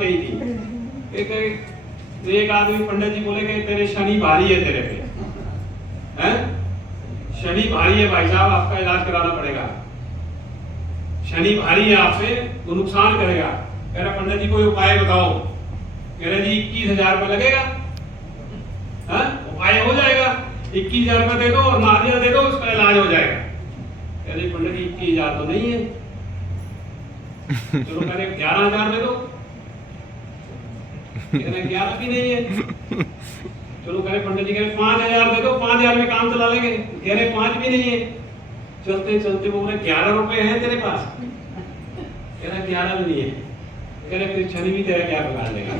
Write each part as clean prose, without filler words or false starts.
कही थी। एक आदमी पंडित जी बोले कि तेरे शनि भारी है तेरे पे, हैं? शनि भारी है भाई साहब, आपका इलाज कराना पड़ेगा। शनि भारी है आप पे, वो नुकसान करेगा। कह रहा पंडित जी कोई उपाय बताओ। कह रहे जी 21,000 रुपये लगेगा, हाँ उपाय हो जाएगा। 21,000 रुपये दे दो और नारियल दे दो, उसका इलाज हो जाएगा। कह रहे पंडित जी 21,000 तो नहीं है। चलो कह रहे 11,000 दे दो। कह रहे 11 भी नहीं है। चलो कह रहे पंडित जी कह रहे 5,000 दे दो, 5,000 में काम चला लेंगे। कह रहे 5 भी नहीं है। चलते चलते बोल रहे 11 रुपए हैं तेरे पास। कह रहा 11 भी नहीं है। कह रहे फिर शनि भी तेरा क्या बिगाड़ देगा।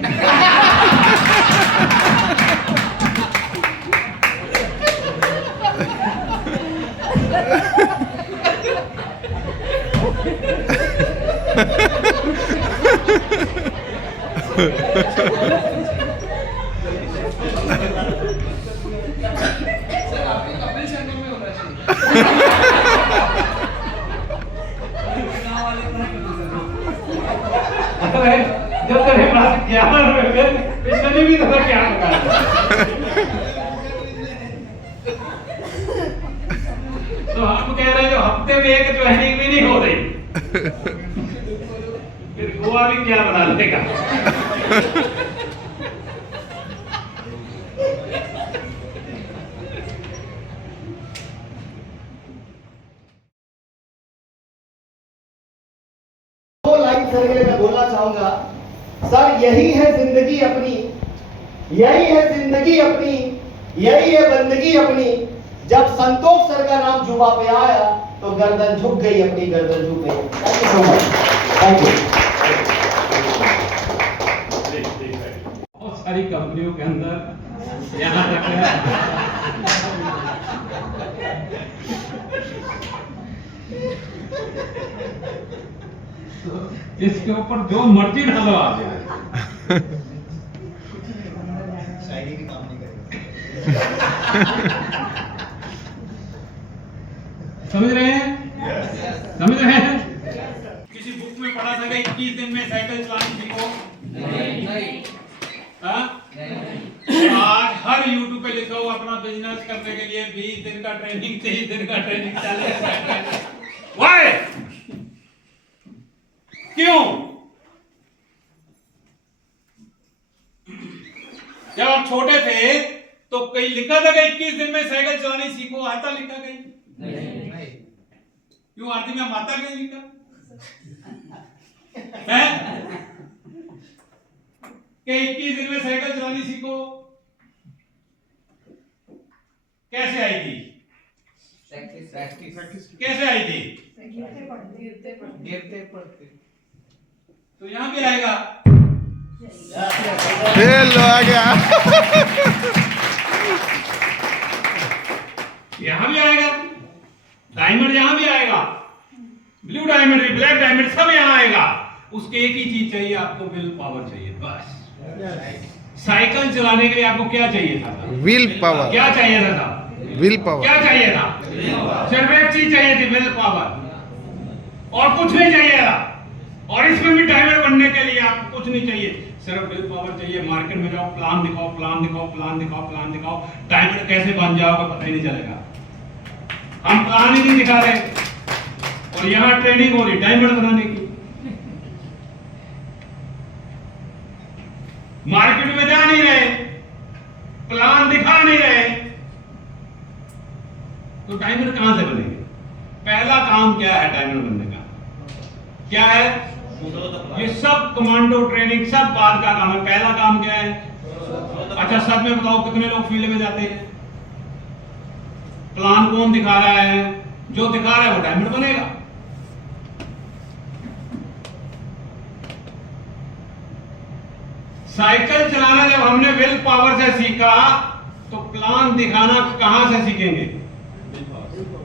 जब तेरे पास 11 रुपए शनि भी तेरा क्या बिगाड़ देगा। तो हम कह रहे हैं जो हफ्ते में एक ज्वाइनिंग भी नहीं हो रही, फिर गोवा भी क्या बना लेगा। दो लाइन सर के लिए मैं बोलना चाहूंगा। सर यही है जिंदगी अपनी, यही है जिंदगी अपनी, यही है बंदगी अपनी। जब संतोष सर का नाम जुबा पे आया तो गर्दन झुक गई, अपनी गर्दन झुक गई। Thank you so much. Thank you. बहुत सारी कंपनियों के अंदर यहाँ तक है तो इसके ऊपर जो मर्जी डालो आ जाए। शायरी भी काम नहीं करेगा। समझ रहे हैं? समझ रहे हैं? किसी बुक में पढ़ा था कि 21 दिन में साइकिल चलानी सीखो? नहीं। हाँ? आज हर यूट्यूब पे लिखा हुआ अपना बिजनेस करने के लिए 20 दिन का ट्रेनिंग, 30 दिन का ट्रेनिंग, 40 दिन का ट्रेनिंग। वाई? क्यों? जब आप छोटे थे तो कहीं लिखा था कि 21 दिन में साइकिल चलानी सीखो, आता लिखा कहीं? नहीं। क्यों आरती में माता कहीं लिखा है कि 21 दिन में साइकिल चलानी सीखो? कैसे आई थी? प्रैक्टिस कैसे आई थी? गिरते पड़ते। तो यहां भी आएगा। लो आ गया। यहां भी आएगा, डायमंड यहां भी आएगा, ब्लू डायमंड, ब्लैक डायमंड सब यहां आएगा। उसके एक ही चीज चाहिए आपको, विल पावर चाहिए बस। साइकिल चलाने के लिए आपको क्या चाहिए था? Will power. क्या चाहिए था? Will power. क्या चाहिए था? सिर्फ एक चीज चाहिए थी, विल पावर, और कुछ नहीं चाहिए था। और इसमें भी डायमंड बनने के लिए आपको कुछ नहीं चाहिए, सिर्फ विल पावर चाहिए। मार्केट में जाओ, प्लान दिखाओ, प्लान दिखाओ, प्लान दिखाओ, प्लान दिखाओ, डायमंड कैसे बन जाओगे पता ही नहीं चलेगा। हम प्लान ही नहीं दिखा रहे और यहाँ ट्रेनिंग हो रही डायमंड बनाने की। मार्केट में जा नहीं रहे, प्लान दिखा नहीं रहे, तो डायमंड कहां से बनेंगे? पहला काम क्या है डायमंड बनने का? क्या है? ये सब कमांडो ट्रेनिंग सब बाद का काम है। पहला काम क्या है? अच्छा सब में बताओ कितने लोग फील्ड में जाते हैं? प्लान कौन दिखा रहा है? जो दिखा रहा है वो डायमंड बनेगा। साइकिल चलाना जब हमने विल पावर से सीखा तो प्लान दिखाना कहां से सीखेंगे?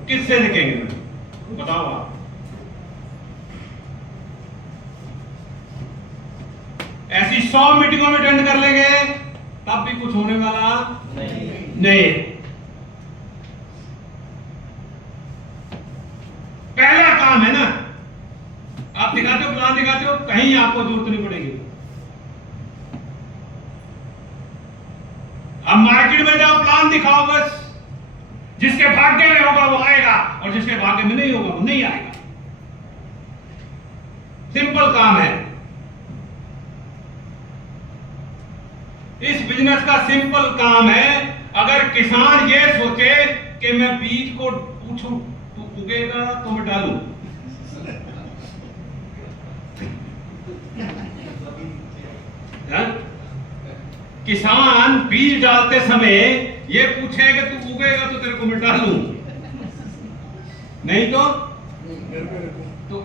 किससे सीखेंगे बताओ आप? ऐसी 100 मीटिंगों में अटेंड कर लेंगे तब भी कुछ होने वाला नहीं। पहला काम है ना, आप दिखाते हो, प्लान दिखाते हो, कहीं आपको जरूरत नहीं पड़ेगी। अब मार्केट में जाओ, प्लान दिखाओ, बस जिसके भाग्य में होगा वो आएगा और जिसके भाग्य में नहीं होगा वो नहीं आएगा। सिंपल काम है। इस बिजनेस का सिंपल काम है। अगर किसान ये सोचे कि मैं बीज को पूछूं तू उगेगा तो मैं डालूं, किसान बीज डालते समय ये पूछे कि तू उगेगा तो तेरे को मैं डालूं, नहीं तो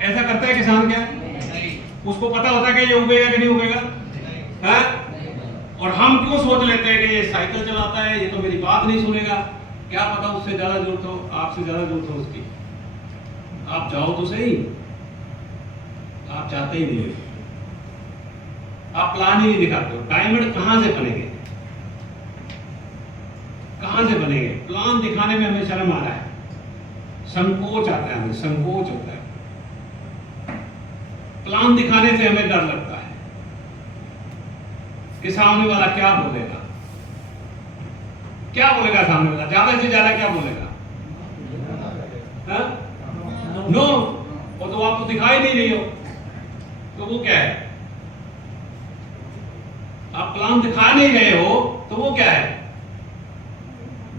ऐसा करता है किसान क्या? उसको पता होता है कि ये उगेगा कि नहीं उगेगा, है? और हम क्यों सोच लेते हैं कि ये साइकिल चलाता है, ये तो मेरी बात नहीं सुनेगा। क्या पता उससे ज्यादा जरूरत हो, आपसे ज्यादा जरूरत हो उसकी। आप जाओ तो सही, आप जाते ही नहीं, आप प्लान ही नहीं दिखाते हो। डायमंड कहां से बनेंगे, कहां से बनेंगे? प्लान दिखाने में हमें शर्म आ रहा है, संकोच आता है, हमें संकोच होता है। प्लान दिखाने से हमें डर लगता है कि सामने वाला क्या बोलेगा, क्या बोलेगा सामने वाला, ज्यादा से ज्यादा क्या बोलेगा, नो, और तो आप तो दिखाई नहीं रही हो, तो वो क्या है? आप प्लान दिखा नहीं रहे हो तो वो क्या है?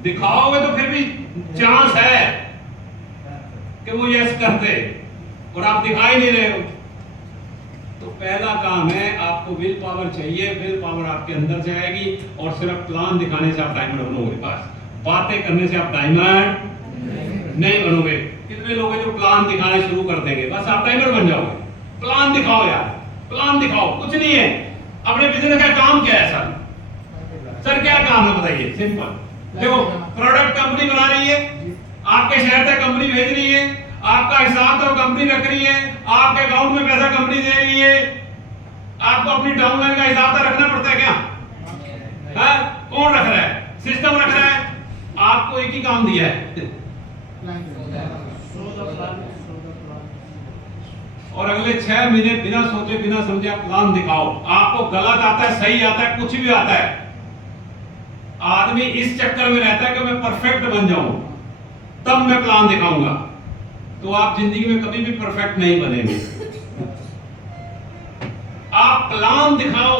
दिखाओगे तो फिर भी चांस है कि वो यस कर दे, और आप दिखाई नहीं रहे हो। तो पहला काम है, आपको विल पावर चाहिए। विल पावर आपके अंदर से आएगी, और सिर्फ प्लान दिखाने से आप डायमंड बनोगे, बस बातें करने से आप डायमंड नहीं बनोगे। कितने लोग हैं जो प्लान दिखाना शुरू कर देंगे, बस आप डायमंड बन जाओगे। प्लान दिखाओ यार, प्लान दिखाओ, कुछ नहीं है। अपने बिजनेस का काम क्या है सर? सर क्या काम है बताइए? सिंपल, देखो, प्रोडक्ट कंपनी बना रही है, आपके शहर तक कंपनी भेज रही है, आपका हिसाब तो कंपनी रख रही है, आपके अकाउंट में पैसा कंपनी दे रही है, आपको अपनी डाउनलाइन का हिसाब तो रखना पड़ता है क्या? है? कौन रख रहा है? सिस्टम रख रहा है। आपको एक ही काम दिया है, और अगले 6 महीने बिना सोचे बिना समझे आप प्लान दिखाओ। आपको गलत आता है, सही आता है, कुछ भी आता है। आदमी इस चक्कर में रहता है कि मैं परफेक्ट बन जाऊं, तब मैं प्लान दिखाऊंगा। तो आप जिंदगी में कभी भी परफेक्ट नहीं बनेंगे। आप प्लान दिखाओ,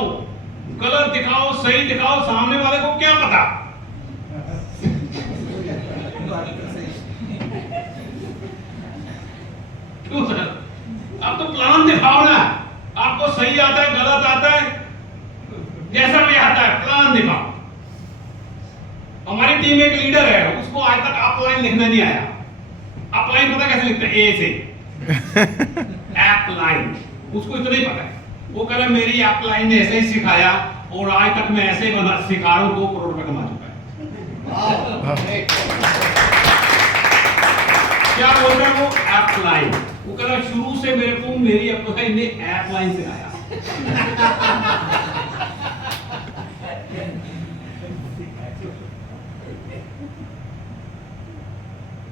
गलत दिखाओ, सही दिखाओ, सामने वाले को क्या पता? क्यों सर? आप तो प्लान दिखाओ ना। आपको सही आता है, गलत आता है, जैसा भी आता है, प्लान दिखाओ। हमारी टीम में एक लीडर है, उसको आज तक अपलाइन लिखना नहीं आया। अपलाइन पता कैसे लिखते हैं? ए से अपलाइन, उसको इतना ही पता है। वो कह रहा है मेरी अपलाइन ने ऐसे ही सिखाया, और आज तक मैं ऐसे ही बना सिखा रहा हूं, 2 करोड़ रुपए कमा चुका है। क्या बोल रहा है वो? अपलाइन। वो कह रहा है शुरू से मेरे को मेरी अपलाइन ने अपलाइन सिखाया।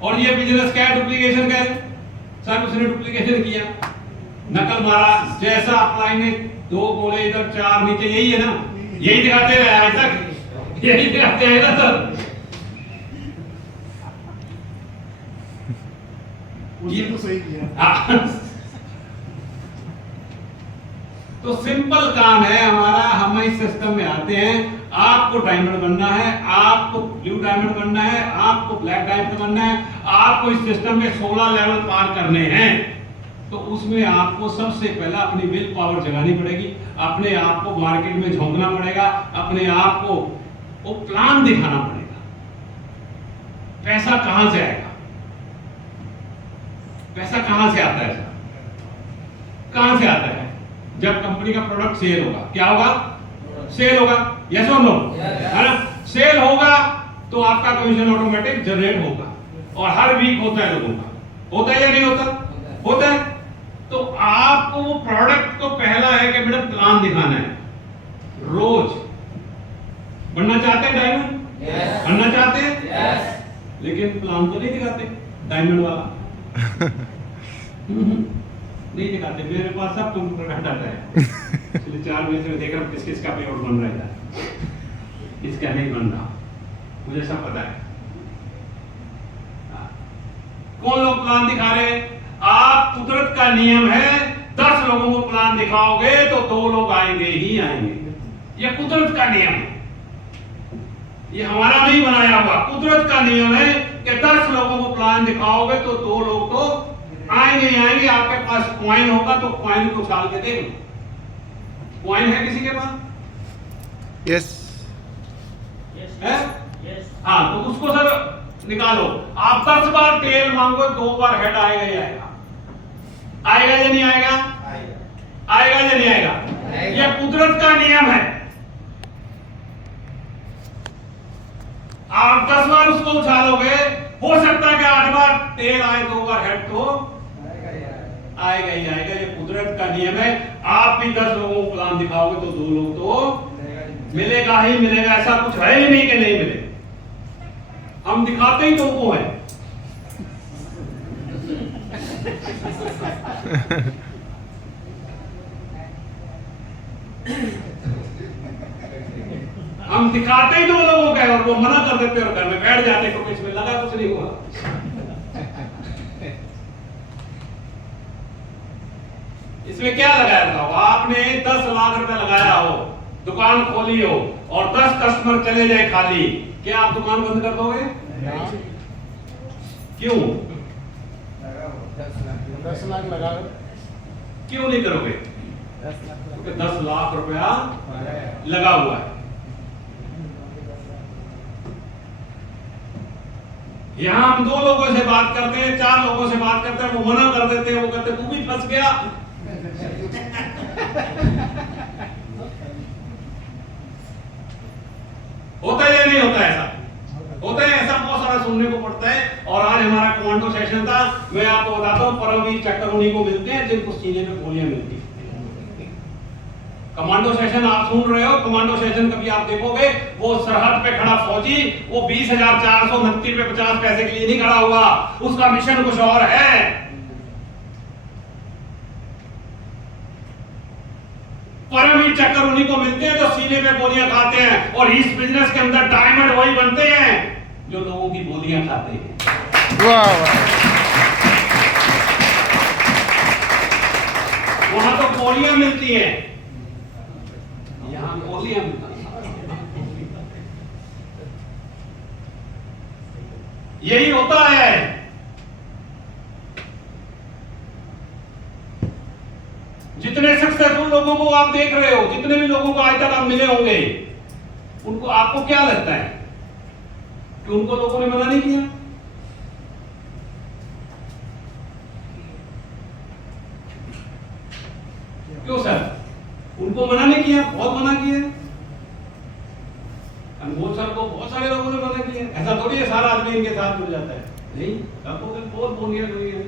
और ये बिजनेस क्या है? डुप्लीकेशन का है। सर उसने डुप्लीकेशन किया, नकल मारा, जैसा अपलाइन ने 2 बोले इधर 4 नीचे, यही है ना? यही दिखाते रहे आज तक, यही दिखाते हैं ना सर। ये तो सही किया। तो सिंपल काम है हमारा। हम इस सिस्टम में आते हैं, आपको डायमंड बनना है, आपको ब्लू डायमंड बनना है, आपको ब्लैक डायमंड बनना है, आपको इस सिस्टम में 16 लेवल पार करने हैं। तो उसमें आपको सबसे पहला अपनी विल पावर जगानी पड़ेगी, अपने आप को मार्केट में झोंकना पड़ेगा, अपने आप को वो प्लान दिखाना पड़ेगा। पैसा कहां से आएगा? पैसा कहां से आता है? कहां से आता है? जब कंपनी का प्रोडक्ट सेल होगा। क्या होगा? सेल होगा। यस और नो? है ना? सेल होगा तो आपका कमीशन ऑटोमेटिक जनरेट होगा, और हर वीक होता है लोगों का। होता है या नहीं होता? होता है। तो आपको वो प्रोडक्ट को पहला है कि बेटा प्लान दिखाना है। रोज बनना चाहते हैं डायमंड? बनना चाहते हैं? लेकिन प्लान तो नहीं दिखाते डायमंड वाला। नहीं दिखाते। मेरे पास सब कंप्यूटर का डाटा है, पिछले 4 महीने से देख रहा हूं किस किस का पेआउट बन रहा है। इसका नहीं बन रहा, मुझे सब पता है। कौन लोग प्लान दिखा रहे हैं? आप, कुदरत का नियम है 10 लोगों को प्लान दिखाओगे तो 2 लोग आएंगे ही आएंगे। ये कुदरत का नियम है, ये हमारा नहीं बनाया हुआ, कुदरत का नियम है कि 10 लोगों को प्लान दिखाओगे तो 2 लोग तो आएंगे ही आएंगे। आपके पास कॉइन होगा तो कॉइन को उछाल के देख लो। कॉइन है किसी के पास? यस है? हाँ, तो उसको सर निकालो। आप 10 बार टेल मांगो, 2 बार हेड आएगा ही आएगा। आएगा या नहीं आएगा? आएगा या नहीं आएगा? यह कुदरत का नियम है। आप 10 बार उसको उछालोगे, हो सकता है कि 8 बार टेल आए, 2 बार हेड तो आएगा ही आएगा। ये कुदरत का नियम है। आप भी 10 लोगों को प्लान दिखाओगे तो 2 लोग तो मिलेगा ही मिलेगा। ऐसा कुछ है ही नहीं कि नहीं मिले, हम दिखाते ही तुमको है। हम दिखाते ही 2 लोगों का है और वो मना कर देते और घर में बैठ जाते, क्योंकि इसमें लगा कुछ नहीं हुआ। इसमें क्या लगाया था? आपने 10 लाख रुपए लगाया हो, दुकान खोली हो और 10 कस्टमर चले जाए खाली, क्या आप दुकान बंद कर दोगे? क्यों? 10 लाख लगा, क्यों नहीं करोगे? क्योंकि 10 लाख रुपया लगा हुआ है। यहां हम 2 लोगों से बात करते हैं, 4 लोगों से बात करते हैं, वो मना कर देते हैं, वो कहते तू भी फंस गया। होता है या नहीं होता? ऐसा होता है, ऐसा बहुत सारा सुनने को पड़ता है। और आज हमारा कमांडो सेशन था। मैं आपको बताता हूं, परमवीर चक्कर उन्हीं को मिलते हैं जिनको सीने पे गोलियां मिलती है। कमांडो सेशन आप सुन रहे हो, कमांडो सेशन कभी आप देखोगे, वो सरहद पे खड़ा फौजी, वो 20,429 रुपए 50 पैसे के लिए नहीं खड़ा हुआ, उसका मिशन कुछ और है। परमवीर चक्कर उन्हीं को मिलते हैं जो सीने पे गोलियां खाते हैं, और इस बिजनेस के अंदर डायमंड वही बनते हैं जो लोगों की गोलियां खाते हैं। वाह वाह वहां तो गोलियां मिलती हैं, यहां गोलियां मिलती हैं। यही होता है। जितने सक्सेसफुल लोगों को आप देख रहे हो, जितने भी लोगों को आज तक आप मिले होंगे, उनको आपको क्या लगता है कि उनको लोगों ने मना नहीं किया? क्यों सर? उनको मना नहीं किया? बहुत मना किया। अनमोल सर को बहुत सारे लोगों ने मना किया। ऐसा थोड़ी है सारा आदमी इनके साथ जुड़ जाता है, नहीं। सबको बहुत बोलिए हुई है,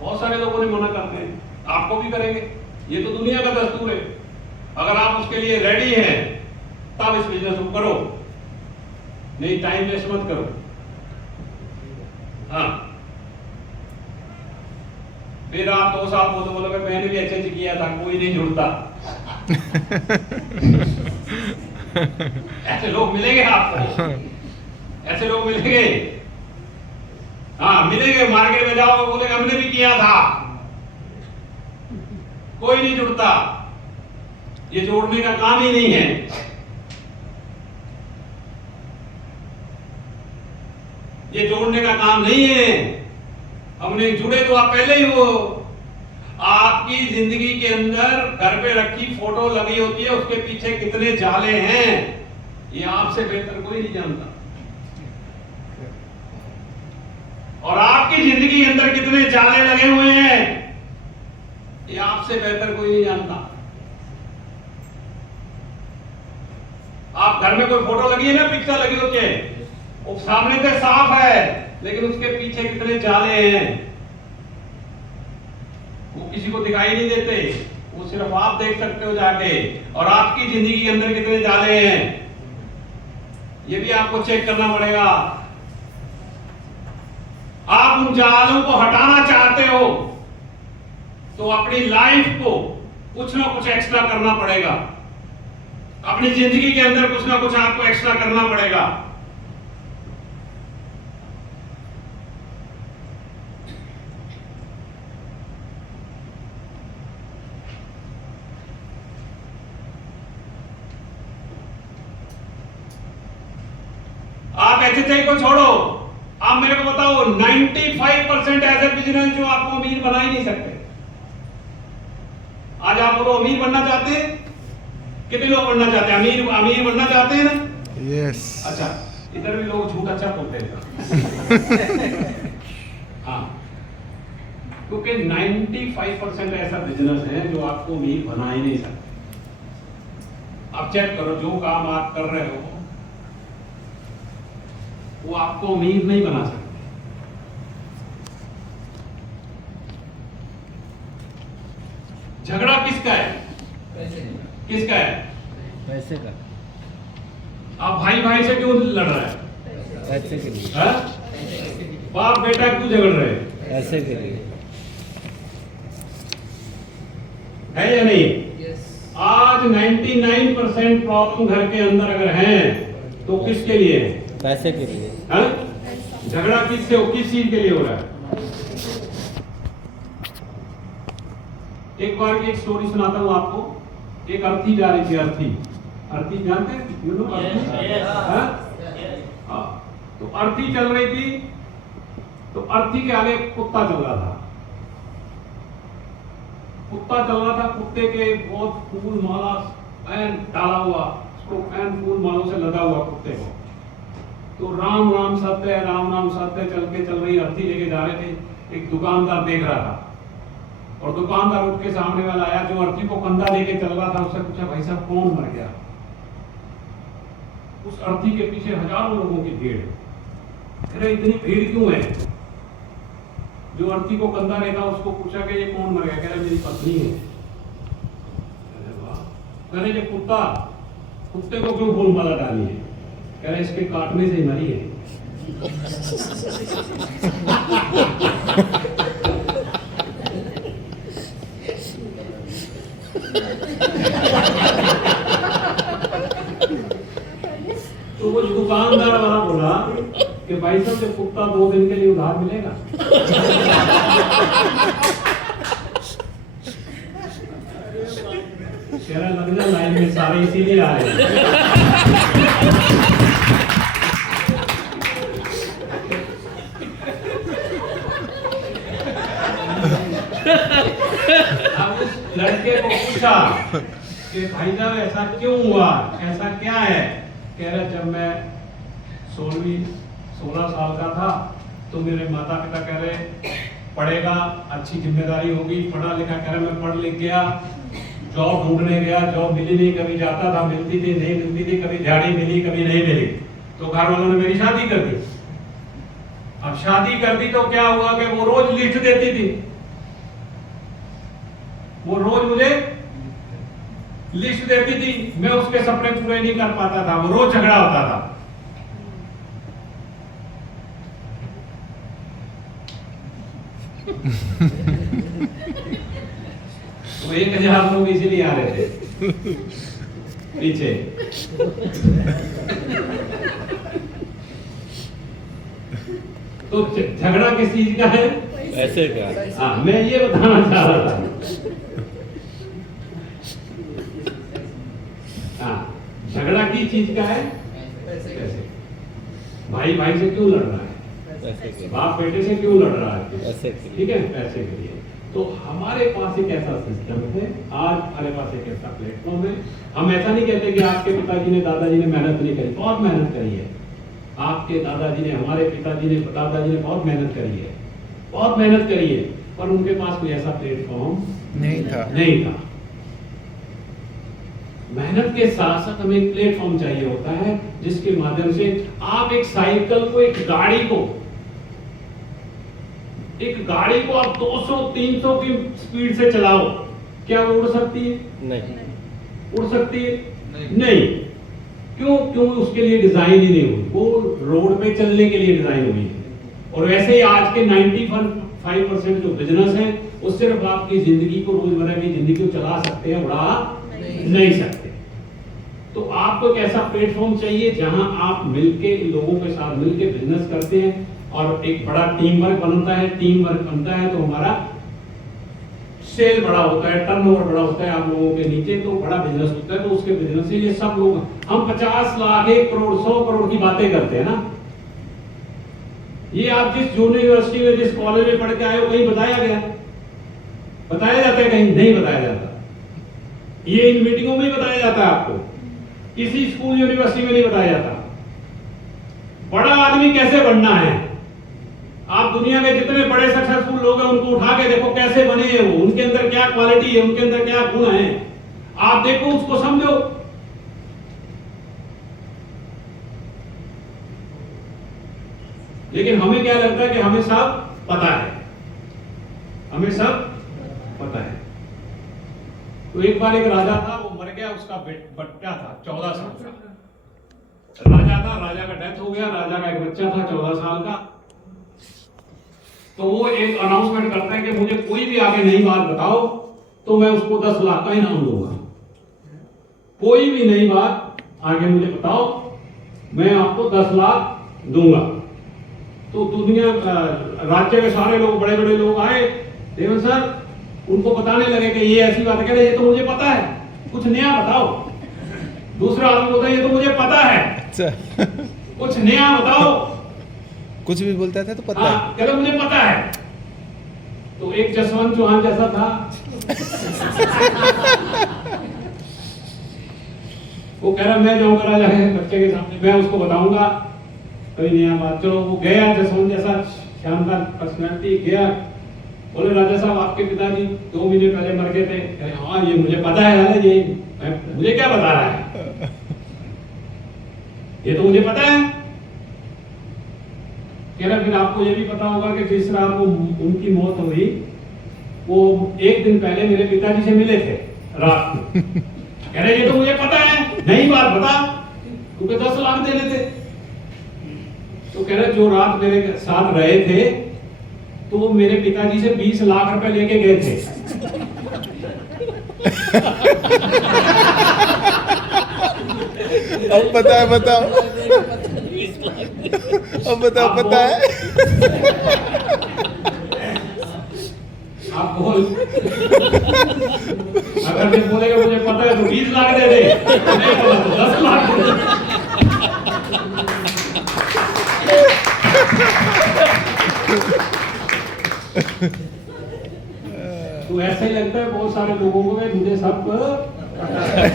बहुत सारे लोगों ने मना करते हैं, आपको भी करेंगे। ये तो दुनिया का दस्तूर है। अगर आप उसके लिए रेडी हैं तब इस बिजनेस को करो, नहीं टाइम वेस्ट मत करो। हाँ, फिर आप 2 साल बोलोगे मैंने भी अच्छे से किया था, कोई नहीं जुड़ता। ऐसे लोग मिलेंगे आपको, ऐसे लोग मिलेंगे। हाँ मिलेंगे, मार्केट में जाओगे बोलेंगे हमने भी किया था, कोई नहीं जुड़ता। ये जोड़ने का काम ही नहीं है। ये जोड़ने का काम नहीं है। हमने जुड़े तो आप पहले ही हो। आपकी जिंदगी के अंदर घर पे रखी फोटो लगी होती है, उसके पीछे कितने जाले हैं ये आपसे बेहतर कोई नहीं जानता। और आपकी जिंदगी के अंदर कितने जाले लगे हुए हैं ये आपसे बेहतर कोई नहीं जानता। आप घर में कोई फोटो लगी है ना, पिक्चर लगी होती है, वो सामने से साफ है लेकिन उसके पीछे कितने जाले हैं वो किसी को दिखाई नहीं देते, वो सिर्फ आप देख सकते हो जाके। और आपकी जिंदगी के अंदर कितने जाले हैं ये भी आपको चेक करना पड़ेगा। आप उन जालों को हटाना चाहते हो तो अपनी लाइफ को कुछ ना कुछ एक्स्ट्रा करना पड़ेगा। अपनी जिंदगी के अंदर कुछ ना कुछ आपको एक्स्ट्रा करना पड़ेगा। आप एचएचआई को छोड़ो, आप मेरे को बताओ 95% ऐसे बिजनेस जो आपको अमीर बना ही नहीं सकते। आज आप बोलो अमीर बनना चाहते हैं? कितने लोग बनना चाहते हैं? अमीर बनना चाहते हैं ना? यस। अच्छा, इधर भी लोग झूठ अच्छा बोलते हैं। हाँ, क्योंकि 95% ऐसा बिजनेस है जो आपको अमीर बना ही नहीं सकते। आप चेक करो, जो काम आप कर रहे हो वो आपको अमीर नहीं बना सकते। झगड़ा किसका है? किसका है? पैसे का। आप भाई भाई से क्यों लड़ रहे हैं? पैसे के लिए। हाँ? बाप बेटा क्यों झगड़ रहे हैं? पैसे के लिए। है या नहीं? आज 99% प्रॉब्लम घर के अंदर अगर हैं तो किसके लिए है? पैसे के लिए। हाँ? झगड़ा किससे हो, किस चीज के लिए हो रहा है? एक बार की एक स्टोरी सुनाता हूं आपको। एक अर्थी जा रही थी, अर्थी जानते हैं? यू नो अर्थी? हाँ? हाँ। तो अर्थी चल रही थी, तो अर्थी के आगे एक कुत्ता चल रहा था। कुत्ते के बहुत फूल माला फैन डाला हुआ, उसको फैन फूल मालों से लगा हुआ कुत्ते को। तो राम राम सत्य चल रही अर्थी लेके जा रहे थे। एक दुकानदार देख रहा था और दुकानदार उठ के सामने वाला आया जो अर्थी को कंधा लेके चल रहा था, उससे पूछा, भाई साहब कौन मर गया? उस अर्थी के पीछे हजारों लोगों की भीड़। अरे इतनी भीड़ क्यों है? जो अर्थी को कंधा लेता उसको पूछा कि ये कौन मर गया? कह रहा मेरी पत्नी है। कह रहे कुत्ते को क्यों फूल माला डाली है? कह रहे इसके काटने से ही मरी है। तो वो दुकानदार वाला बोला कि भाई साहब जब कुत्ता 2 दिन के लिए उधार मिलेगा। कह रहा लग जा लाइन में, सारे इसीलिए आ रहे हैं। अब उस लड़के को पूछा कि भाई साहब ऐसा क्यों हुआ, ऐसा क्या है? कह रहा जब मैं 16 साल का था तो मेरे माता पिता कह रहे पढ़ेगा, अच्छी जिम्मेदारी होगी, पढ़ा लिखा। कह रहा मैं पढ़ लिख गया, जॉब ढूंढने गया, जॉब मिली नहीं, कभी जाता था मिलती थी नहीं मिलती थी, कभी झाड़ी मिली कभी नहीं मिली, तो घर वालों ने मेरी शादी कर दी। अब शादी कर दी तो क्या हुआ कि वो रोज लिस्ट देती थी, वो रोज मुझे लिस्ट देती थी, मैं उसके सपने पूरे नहीं कर पाता था, वो रोज झगड़ा होता था। वो 1000 लोग इसीलिए आ रहे थे पीछे। तो झगड़ा किस चीज का है? पैसे का। हाँ, मैं ये बताना चाह रहा था। हाँ, झगड़ा की चीज का है? पैसे। भाई भाई से क्यों लड़ रहा है? पैसे के। बाप बेटे से क्यों लड़ रहा है? पैसे के। ठीक है, पैसे के लिए। तो हमारे पास एक ऐसा सिस्टम है, आज हमारे पास एक ऐसा प्लेटफॉर्म है। हम ऐसा नहीं कहते कि आपके पिताजी ने दादाजी ने मेहनत नहीं करी, बहुत मेहनत करी है। आपके दादाजी ने, हमारे पिताजी ने, दादाजी ने बहुत मेहनत करी है, बहुत मेहनत करी है, पर उनके पास कोई ऐसा प्लेटफॉर्म नहीं था। मेहनत के साथ साथ हमें एक प्लेटफॉर्म चाहिए होता है जिसके माध्यम से आप एक साइकिल को, एक गाड़ी को आप 200-300 की स्पीड से चलाओ, क्या वो उड़ सकती है? नहीं। उड़ सकती है? नहीं। क्यों? उसके लिए डिजाइन ही नहीं हुई, वो रोड पे चलने के लिए डिजाइन हुई है। और वैसे ही आज के 95% जो बिजनेस है वो सिर्फ आपकी जिंदगी को, रोजमर्रा की जिंदगी को चला सकते हैं, उड़ा नहीं सकते। तो आपको एक ऐसा प्लेटफॉर्म चाहिए जहां आप मिलके लोगों के साथ मिलके बिजनेस करते हैं और एक बड़ा टीम वर्क बनता है। टीम वर्क बनता है तो हमारा सेल बड़ा होता है, टर्नओवर बड़ा होता है, आप लोगों के नीचे तो बड़ा बिजनेस होता है। तो उसके बिजनेस से ये सब लोग, हम 50 लाख 1 करोड़ 100 करोड़ की बातें करते हैं ना, ये आप जिस यूनिवर्सिटी में जिस कॉलेज में पढ़ के आए हो कहीं बताया गया, बताया जाता है? कहीं नहीं बताया जाता। ये इन मीटिंगों में ही बताया जाता है आपको, किसी स्कूल यूनिवर्सिटी में नहीं बताया जाता। बड़ा आदमी कैसे बनना है, आप दुनिया के जितने बड़े सक्सेसफुल लोग हैं उनको उठा के देखो कैसे बने हैं वो, उनके अंदर क्या क्वालिटी है, उनके अंदर क्या गुण है, आप देखो उसको समझो। लेकिन हमें क्या लगता है कि हमें सब पता है, हमें सब पता है। तो एक बार एक राजा था, वो मर गया, उसका बच्चा था 14 साल का राजा था, राजा का डेथ हो गया, राजा का एक बच्चा था 14 साल का। तो वो एक अनाउंसमेंट करता है कि मुझे कोई भी आगे नई बात बताओ तो मैं उसको 10 लाख का इनाम दूंगा। कोई भी नई बात आगे मुझे बताओ, मैं आपको 10 लाख दूंगा। तो दुनिया राज्य के सारे लोग, बड़े बड़े लोग आए, देवन सर, उनको बताने लगे कि ये ऐसी बात कह रहे, ये तो मुझे पता है, कुछ नया बताओ। दूसरा आदमी बोलता है ये तो मुझे पता है, कुछ नया बताओ। कुछ भी बोलता था तो पता है। कहते मुझे पता है। तो एक जसवंत चौहान जैसा था, वो कह रहा मैं जाऊंगा राजा के बच्चे के सामने, मैं उसको बताऊंगा कोई नया बात। चलो वो गया, जसवंत जैसा शानदार पर्सनैलिटी गया, बोले राजा साहब आपके पिताजी 2 महीने पहले मर गए थे। कहे हाँ ये मुझे पता है, ये मुझे क्या बता रहा है, ये तो मुझे पता है। कह रहा फिर आपको ये भी पता होगा कि जिस रात को उनकी मौत हुई वो 1 दिन पहले मेरे पिताजी से मिले थे रात में। कह रहे ये तो मुझे पता है, नई बात बता, क्योंकि 10 लाख देने थे। तो कह रहे जो रात मेरे साथ रहे थे तो वो मेरे पिताजी से 20 लाख रुपए लेके गए थे। अब पता है, बताओ अब बताओ, पता है आप बोल, अगर ये बोलेगा मुझे पता है तो 20 लाख दे दे, नहीं बोला तो 10 लाख दे दे। तो ऐसा ही लगता है बहुत सारे लोगों को कि मुझे सब पता है।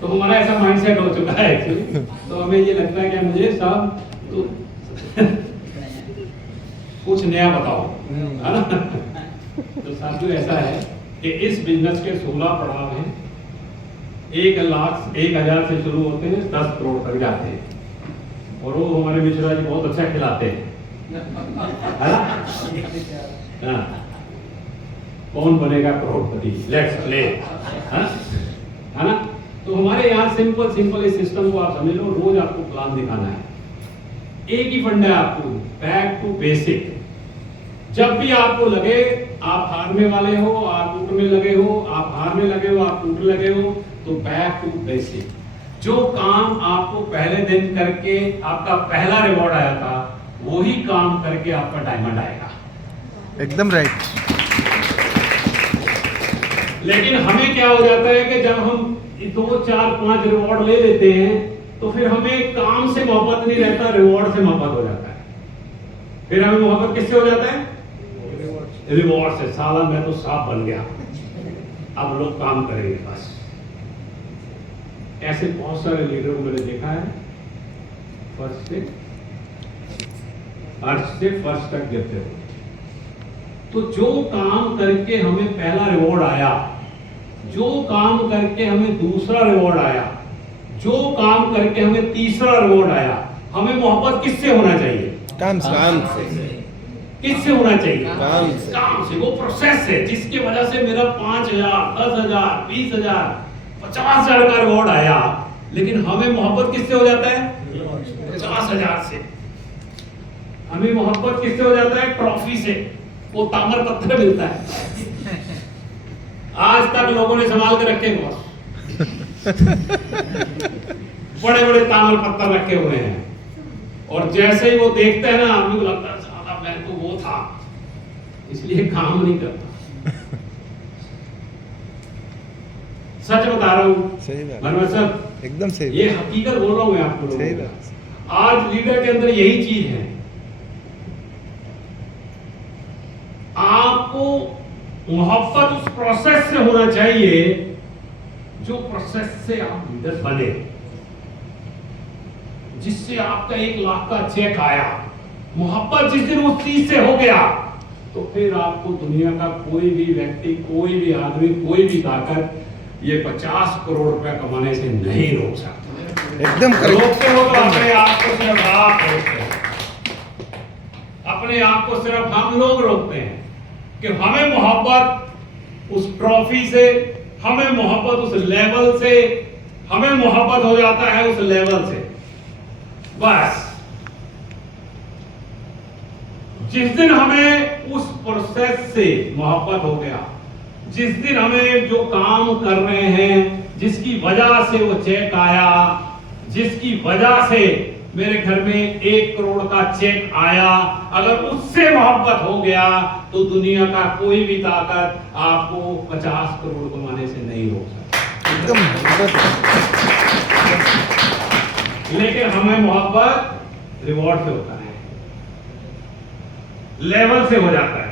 तो हमारा ऐसा माइंडसेट हो चुका है एक्चुअली। तो हमें ये लगता है कि मुझे सब तो कुछ नया बताओ, है ना। तो साथियों ऐसा है कि इस बिजनेस के 16 पड़ाव हैं। 1,00,000 से शुरू होते हैं, 10 करोड़ तक जाते हैं। और वो हमारे मिश्रा जी बहुत अच्छा खिलाते हैं, है ना। कौन बनेगा करोड़पति, लेट्स प्ले, है ना। तो हमारे यहाँ सिंपल इस सिस्टम को आप समझ लो, रोज आपको प्लान दिखाना है। एक ही फंडा है आपको, बैक टू बेसिक। जब भी आपको लगे आप हारने वाले हो, आप टूटने लगे हो, आप हारने लगे हो, आप टूटने लगे हो, तो बैक टू बेसिक। जो काम आपको पहले दिन करके आपका पहला रिवॉर्ड आया था, वही काम करके आपका डायमंड आएगा। एकदम राइट। लेकिन हमें क्या हो जाता है कि जब हम 2, 4, 5 रिवॉर्ड ले लेते हैं तो फिर हमें काम से मोहब्बत नहीं रहता, रिवॉर्ड से मोहब्बत हो जाता है। फिर हमें मोहब्बत किससे हो जाता है? रिवॉर्ड से। साला मैं तो सांप बन गया, अब लोग काम करेंगे बस। ऐसे बहुत सारे लीडर को मैंने देखा है, फर्स्ट से फर्स्ट तक गिरते हुए। तो जो काम करके हमें पहला रिवॉर्ड आया, जो काम करके हमें दूसरा रिवॉर्ड आया, जो काम करके हमें तीसरा रिवॉर्ड आया, हमें मोहब्बत किससे होना चाहिए? काम से। किससे होना चाहिए? काम से। काम से। वो प्रोसेस है जिसकी वजह से मेरा 5,000, 10,000, 20,000, 50,000 का रिवॉर्ड आया, लेकिन हमें मोहब्बत किससे हो जाता है? 50,000 से। हमें मोहब्बत किससे हो जाता है? ट्रॉफी से। वो ताम्र पत्थर मिलता है, आज तक लोगों ने संभाल के रखे बॉस। बड़े बड़े तामल पत्थर रखे हुए हैं, और जैसे ही वो देखते हैं ना, आदमी को लगता है साला मैं तो वो था, इसलिए काम नहीं करता। सच बता रहा हूं सही बात, मनोहर सर, एकदम सही ये हकीकत बोल रहा हूं मैं आपको सही लोगों बात। को। आज लीडर के अंदर यही चीज है, आपको मोहब्बत उस प्रोसेस से होना चाहिए जो प्रोसेस से आप लीडर बने, जिससे आपका 1 लाख का चेक आया। मोहब्बत जिस दिन उस चीज से हो गया, तो फिर आपको दुनिया का कोई भी व्यक्ति, कोई भी आदमी, कोई भी ताकत ये 50 करोड़ रुपया कमाने से नहीं रोक सकता। एकदम रोकते हो तो करेक्ट। अपने आप को सिर्फ आप रोकते हैं, अपने आप को सिर्फ हम लोग रोकते हैं कि हमें मोहब्बत उस ट्रॉफी से, हमें मोहब्बत उस लेवल से, हमें मोहब्बत हो जाता है उस लेवल से। बस जिस दिन हमें उस प्रोसेस से मोहब्बत हो गया, जिस दिन हमें जो काम कर रहे हैं, जिसकी वजह से वो चेक आया, जिसकी वजह से मेरे घर में 1 करोड़ का चेक आया, अगर उससे मोहब्बत हो गया तो दुनिया का कोई भी ताकत आपको 50 करोड़ कमाने से नहीं रोक सकता। एकदम लेकिन हमें मोहब्बत रिवॉर्ड से होता है, लेवल से हो जाता है,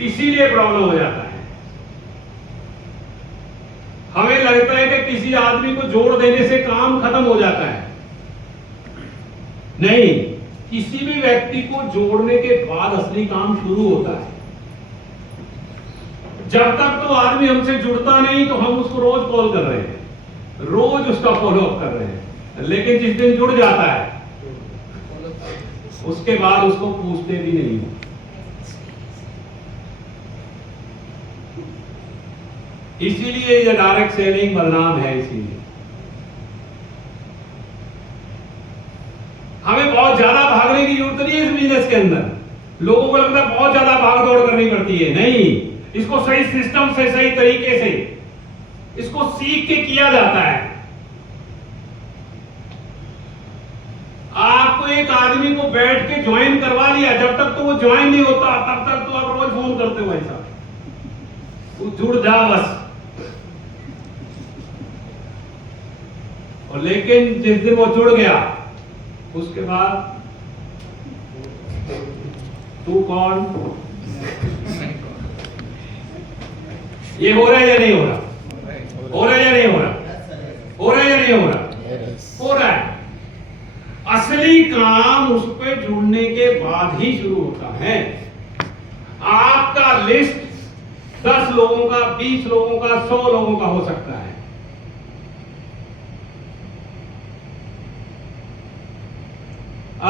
इसीलिए प्रॉब्लम हो जाता है। हमें लगता है कि किसी आदमी को जोड़ देने से काम खत्म हो जाता है। नहीं, किसी भी व्यक्ति को जोड़ने के बाद असली काम शुरू होता है। जब तक तो आदमी हमसे जुड़ता नहीं, तो हम उसको रोज कॉल कर रहे हैं, रोज उसका फॉलो अप कर रहे हैं, लेकिन जिस दिन जुड़ जाता है उसके बाद उसको पूछते भी नहीं। इसीलिए ये डायरेक्ट सेलिंग बदनाम है। इसीलिए हमें बहुत ज्यादा भागने की जरूरत नहीं है इस बिजनेस के अंदर। लोगों को लगता है बहुत ज्यादा भाग दौड़ करनी पड़ती है, नहीं, इसको सही सिस्टम से, सही तरीके से इसको सीख के किया जाता है। आपको एक आदमी को बैठ के ज्वाइन करवा लिया, जब तक तो वो ज्वाइन नहीं होता तब तक तो आप रोज फोन करते हो, ऐसा तू जुड़ जा बस। और लेकिन जिस दिन वो जुड़ गया, उसके बाद तू कौन, ये हो रहा है या नहीं हो रहा, हो रहा है या नहीं हो रहा, हो रहा है या नहीं हो रहा, हो रहा है। असली काम उस पे जुड़ने के बाद ही शुरू होता है। आपका लिस्ट 10 लोगों का, 20 लोगों का, 100 लोगों का हो सकता है।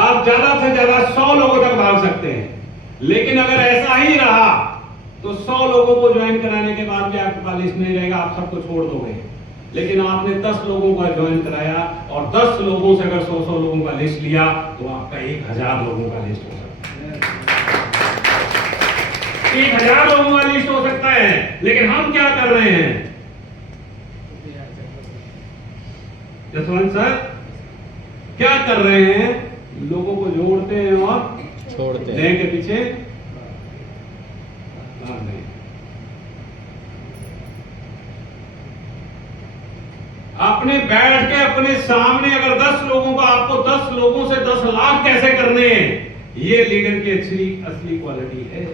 आप ज्यादा से ज्यादा 100 लोगों तक भाग सकते हैं, लेकिन अगर ऐसा ही रहा तो 100 लोगों को ज्वाइन कराने के बाद भी आपके पास लिस्ट नहीं रहेगा, आप सबको छोड़ दोगे। लेकिन आपने 10 लोगों का ज्वाइन कराया और 10 लोगों से अगर 100 लोगों का लिस्ट लिया तो आपका 1000 लोगों का लिस्ट हो सकता है। 1000 लोगों का लिस्ट हो सकता है। लेकिन हम क्या कर रहे हैं जसवंत सर, क्या कर रहे हैं? लोगों को जोड़ते हैं और छोड़ते देह हैं। के पीछे भाग रहे हैं। अपने बैठ के अपने सामने अगर 10 लोगों का, आपको 10 लोगों से 10 लाख कैसे करने हैं, ये लीडर की असली क्वालिटी है।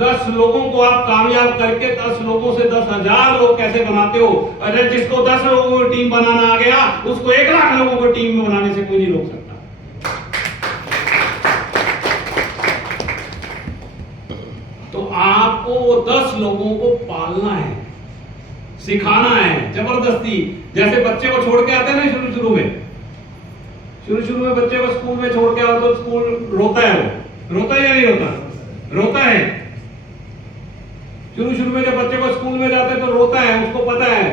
10 लोगों को आप कामयाब करके 10 लोगों से 10,000 लोग कैसे बनाते हो? अगर जिसको 10 लोगों की टीम बनाना आ गया, उसको 1 लाख लोगों को टीम में बनाने से कोई नहीं रोक सकता। तो आपको वो 10 लोगों को पालना है, सिखाना है जबरदस्ती। जैसे बच्चे को छोड़ के आते हैं ना शुरू शुरू में बच्चे को स्कूल में छोड़ के आओ तो स्कूल रोता है, वो रोता है या नहीं रोता? रोता है। शुरू में जब बच्चे को स्कूल में जाते हैं तो रोता है, उसको पता है।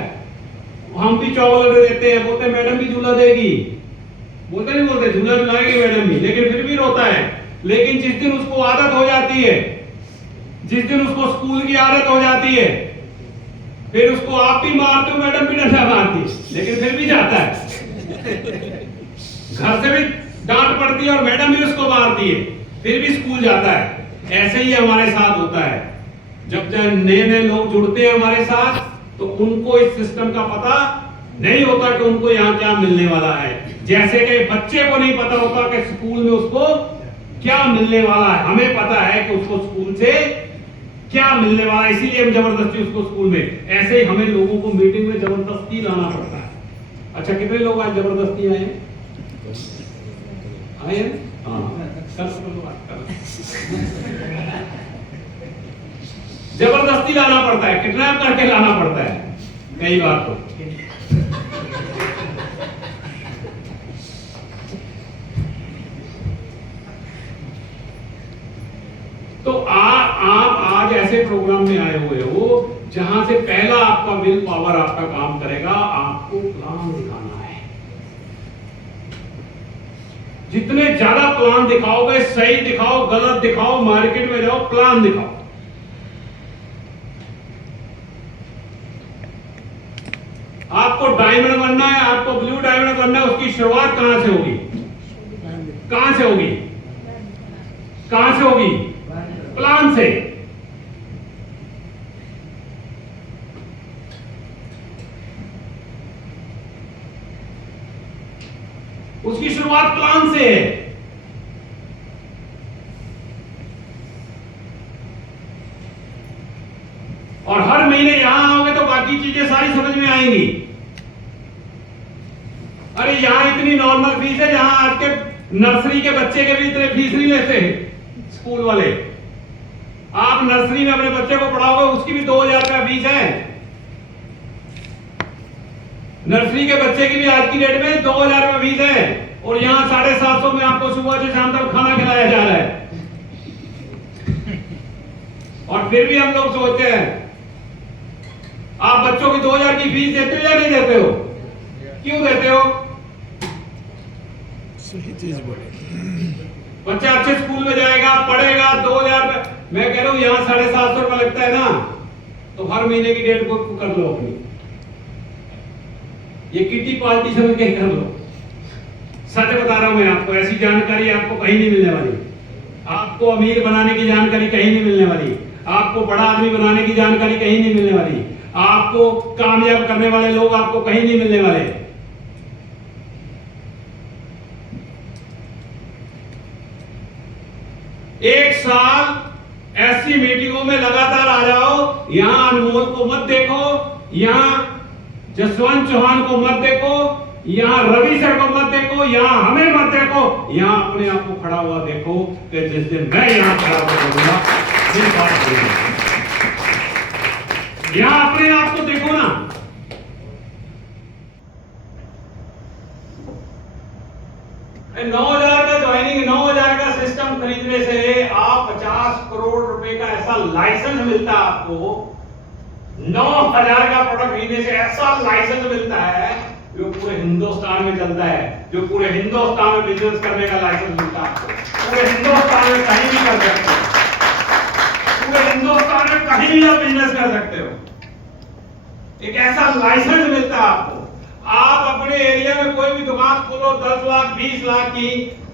हम भी चॉकलेट देते हैं, बोलते मैडम भी झूला देगी, बोलते नहीं बोलते झूला झुलाएगी मैडम भी, लेकिन फिर भी रोता है। लेकिन जिस दिन उसको आदत हो जाती है, जिस दिन उसको स्कूल की आदत हो जाती है, फिर उसको आप भी मारते हो, मैडम भी डंडा मारती, लेकिन फिर भी जाता है। घर से भी डांट पड़ती है और मैडम भी उसको मारती है, फिर भी स्कूल जाता है। ऐसे ही हमारे साथ होता है। जब नए नए लोग जुड़ते हैं हमारे साथ, तो उनको इस सिस्टम का पता नहीं होता कि उनको यहाँ क्या मिलने वाला है। जैसे कि बच्चे को नहीं पता होता कि स्कूल में उसको क्या मिलने वाला है, हमें पता है कि उसको स्कूल से क्या मिलने वाला है, इसीलिए हम जबरदस्ती उसको स्कूल में। ऐसे ही हमें लोगों को मीटिंग में जबरदस्ती लाना पड़ता है। अच्छा, कितने लोग आज जबरदस्ती आए हैं? हाँ, जबरदस्ती लाना पड़ता है, किडनैप करके लाना पड़ता है कई बार तो आप आज ऐसे प्रोग्राम में आए हुए हो जहां से पहला आपका विल पावर आपका काम करेगा, आपको प्लान दिखाना है। जितने ज्यादा प्लान दिखाओगे, सही दिखाओ गलत दिखाओ, मार्केट में जाओ, प्लान दिखाओ। आपको डायमंड बनना है, आपको ब्लू डायमंड बनना है, उसकी शुरुआत कहां से होगी? कहां से होगी? कहां से होगी? प्लान से। उसकी शुरुआत प्लान से है। और हर महीने यहां आओगे तो बाकी चीजें सारी समझ में आएंगी। अरे यहां इतनी नॉर्मल फीस है, जहां आज के नर्सरी के बच्चे के भी इतने फीस नहीं लेते स्कूल वाले। आप नर्सरी में अपने बच्चे को पढ़ाओगे, उसकी भी 2000 रुपया फीस है। नर्सरी के बच्चे की भी आज की डेट में 2000 रुपया फीस है, और यहां 750 में आपको सुबह से शाम तक खाना खिलाया जा रहा है। और फिर भी हम लोग सोचते हैं, आप बच्चों की 2000 की फीस देते हो या नहीं देते हो? क्यों देते हो? सही चीज बोले। बच्चा अच्छे स्कूल में जाएगा, पढ़ेगा, 2000 रुपए। मैं कह रहा हूं यहां 750 रुपए लगता है ना, तो हर महीने की डेट बुक कर लो अपनी, ये किटी पार्टी समझ के कर लो। सच बता रहा हूं मैं आपको, ऐसी जानकारी आपको कहीं नहीं मिलने वाली। आपको अमीर बनाने की जानकारी कहीं नहीं मिलने वाली, आपको बड़ा आदमी बनाने की जानकारी कहीं नहीं मिलने वाली, आपको कामयाब करने वाले लोग आपको कहीं नहीं मिलने वाले। एक साल ऐसी मीटिंगों में लगातार आ जाओ, यहां अनमोल को मत देखो, यहां जसवंत चौहान को मत देखो, यहां रवि सर को मत देखो, यहां हमें मत देखो, यहां अपने आप को खड़ा हुआ देखो कि जिस दिन मैं यहां खड़ा होगा फिर बात करूंगा। यहां अपने आप को देखो ना। $9,000 का ज्वाइनिंग, 9,000 का सिस्टम खरीदने से आप 50 करोड़ रुपए का ऐसा लाइसेंस मिलता है आपको। 9,000 का प्रोडक्ट खरीदने से ऐसा लाइसेंस मिलता है जो पूरे हिंदुस्तान में चलता है, जो पूरे हिंदुस्तान में बिजनेस करने का लाइसेंस मिलता है आपको। पूरे हिंदुस्तान में कहीं भी कर सकते हो, पूरे हिंदुस्तान में कहीं भी आप बिजनेस कर सकते हो। एक ऐसा लाइसेंस मिलता है आपको। आप अपने एरिया में कोई भी दुकान खोलो, 10 लाख 20 लाख की,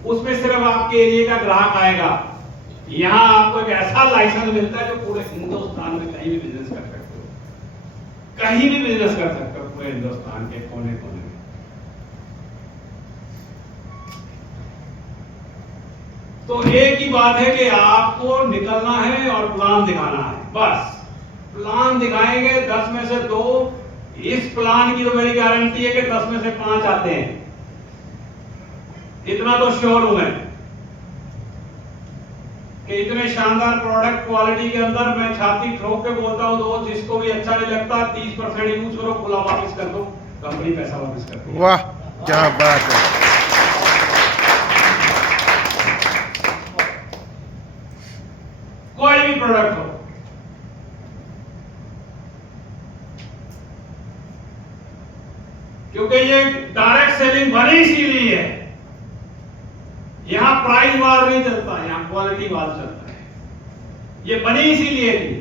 उसमें सिर्फ आपके एरिया का ग्राहक आएगा। यहां आपको एक ऐसा लाइसेंस मिलता है जो पूरे हिंदुस्तान में कहीं भी बिजनेस कर सकते हो, कहीं भी बिजनेस कर सकते हो, पूरे हिंदुस्तान के कोने कोने में। तो एक ही बात है कि आपको निकलना है और प्लान दिखाना है। बस प्लान दिखाएंगे, 10 में से 2, इस प्लान की तो मेरी गारंटी है कि 10 में से 5 आते हैं। इतना तो श्योर हूं मैं कि इतने शानदार प्रोडक्ट क्वालिटी के अंदर मैं छाती ठोक के बोलता हूं, तो जिसको भी अच्छा नहीं लगता 30% यूज करो, खुला वापस कर दो, कंपनी पैसा वापस कर दो। वाह क्या बात है। कोई भी प्रोडक्ट हो, क्योंकि ये डायरेक्ट सेलिंग बनी इसीलिए है। यहां प्राइस वार नहीं चलता, यहां क्वालिटी वार चलता है। ये बनी इसीलिए थी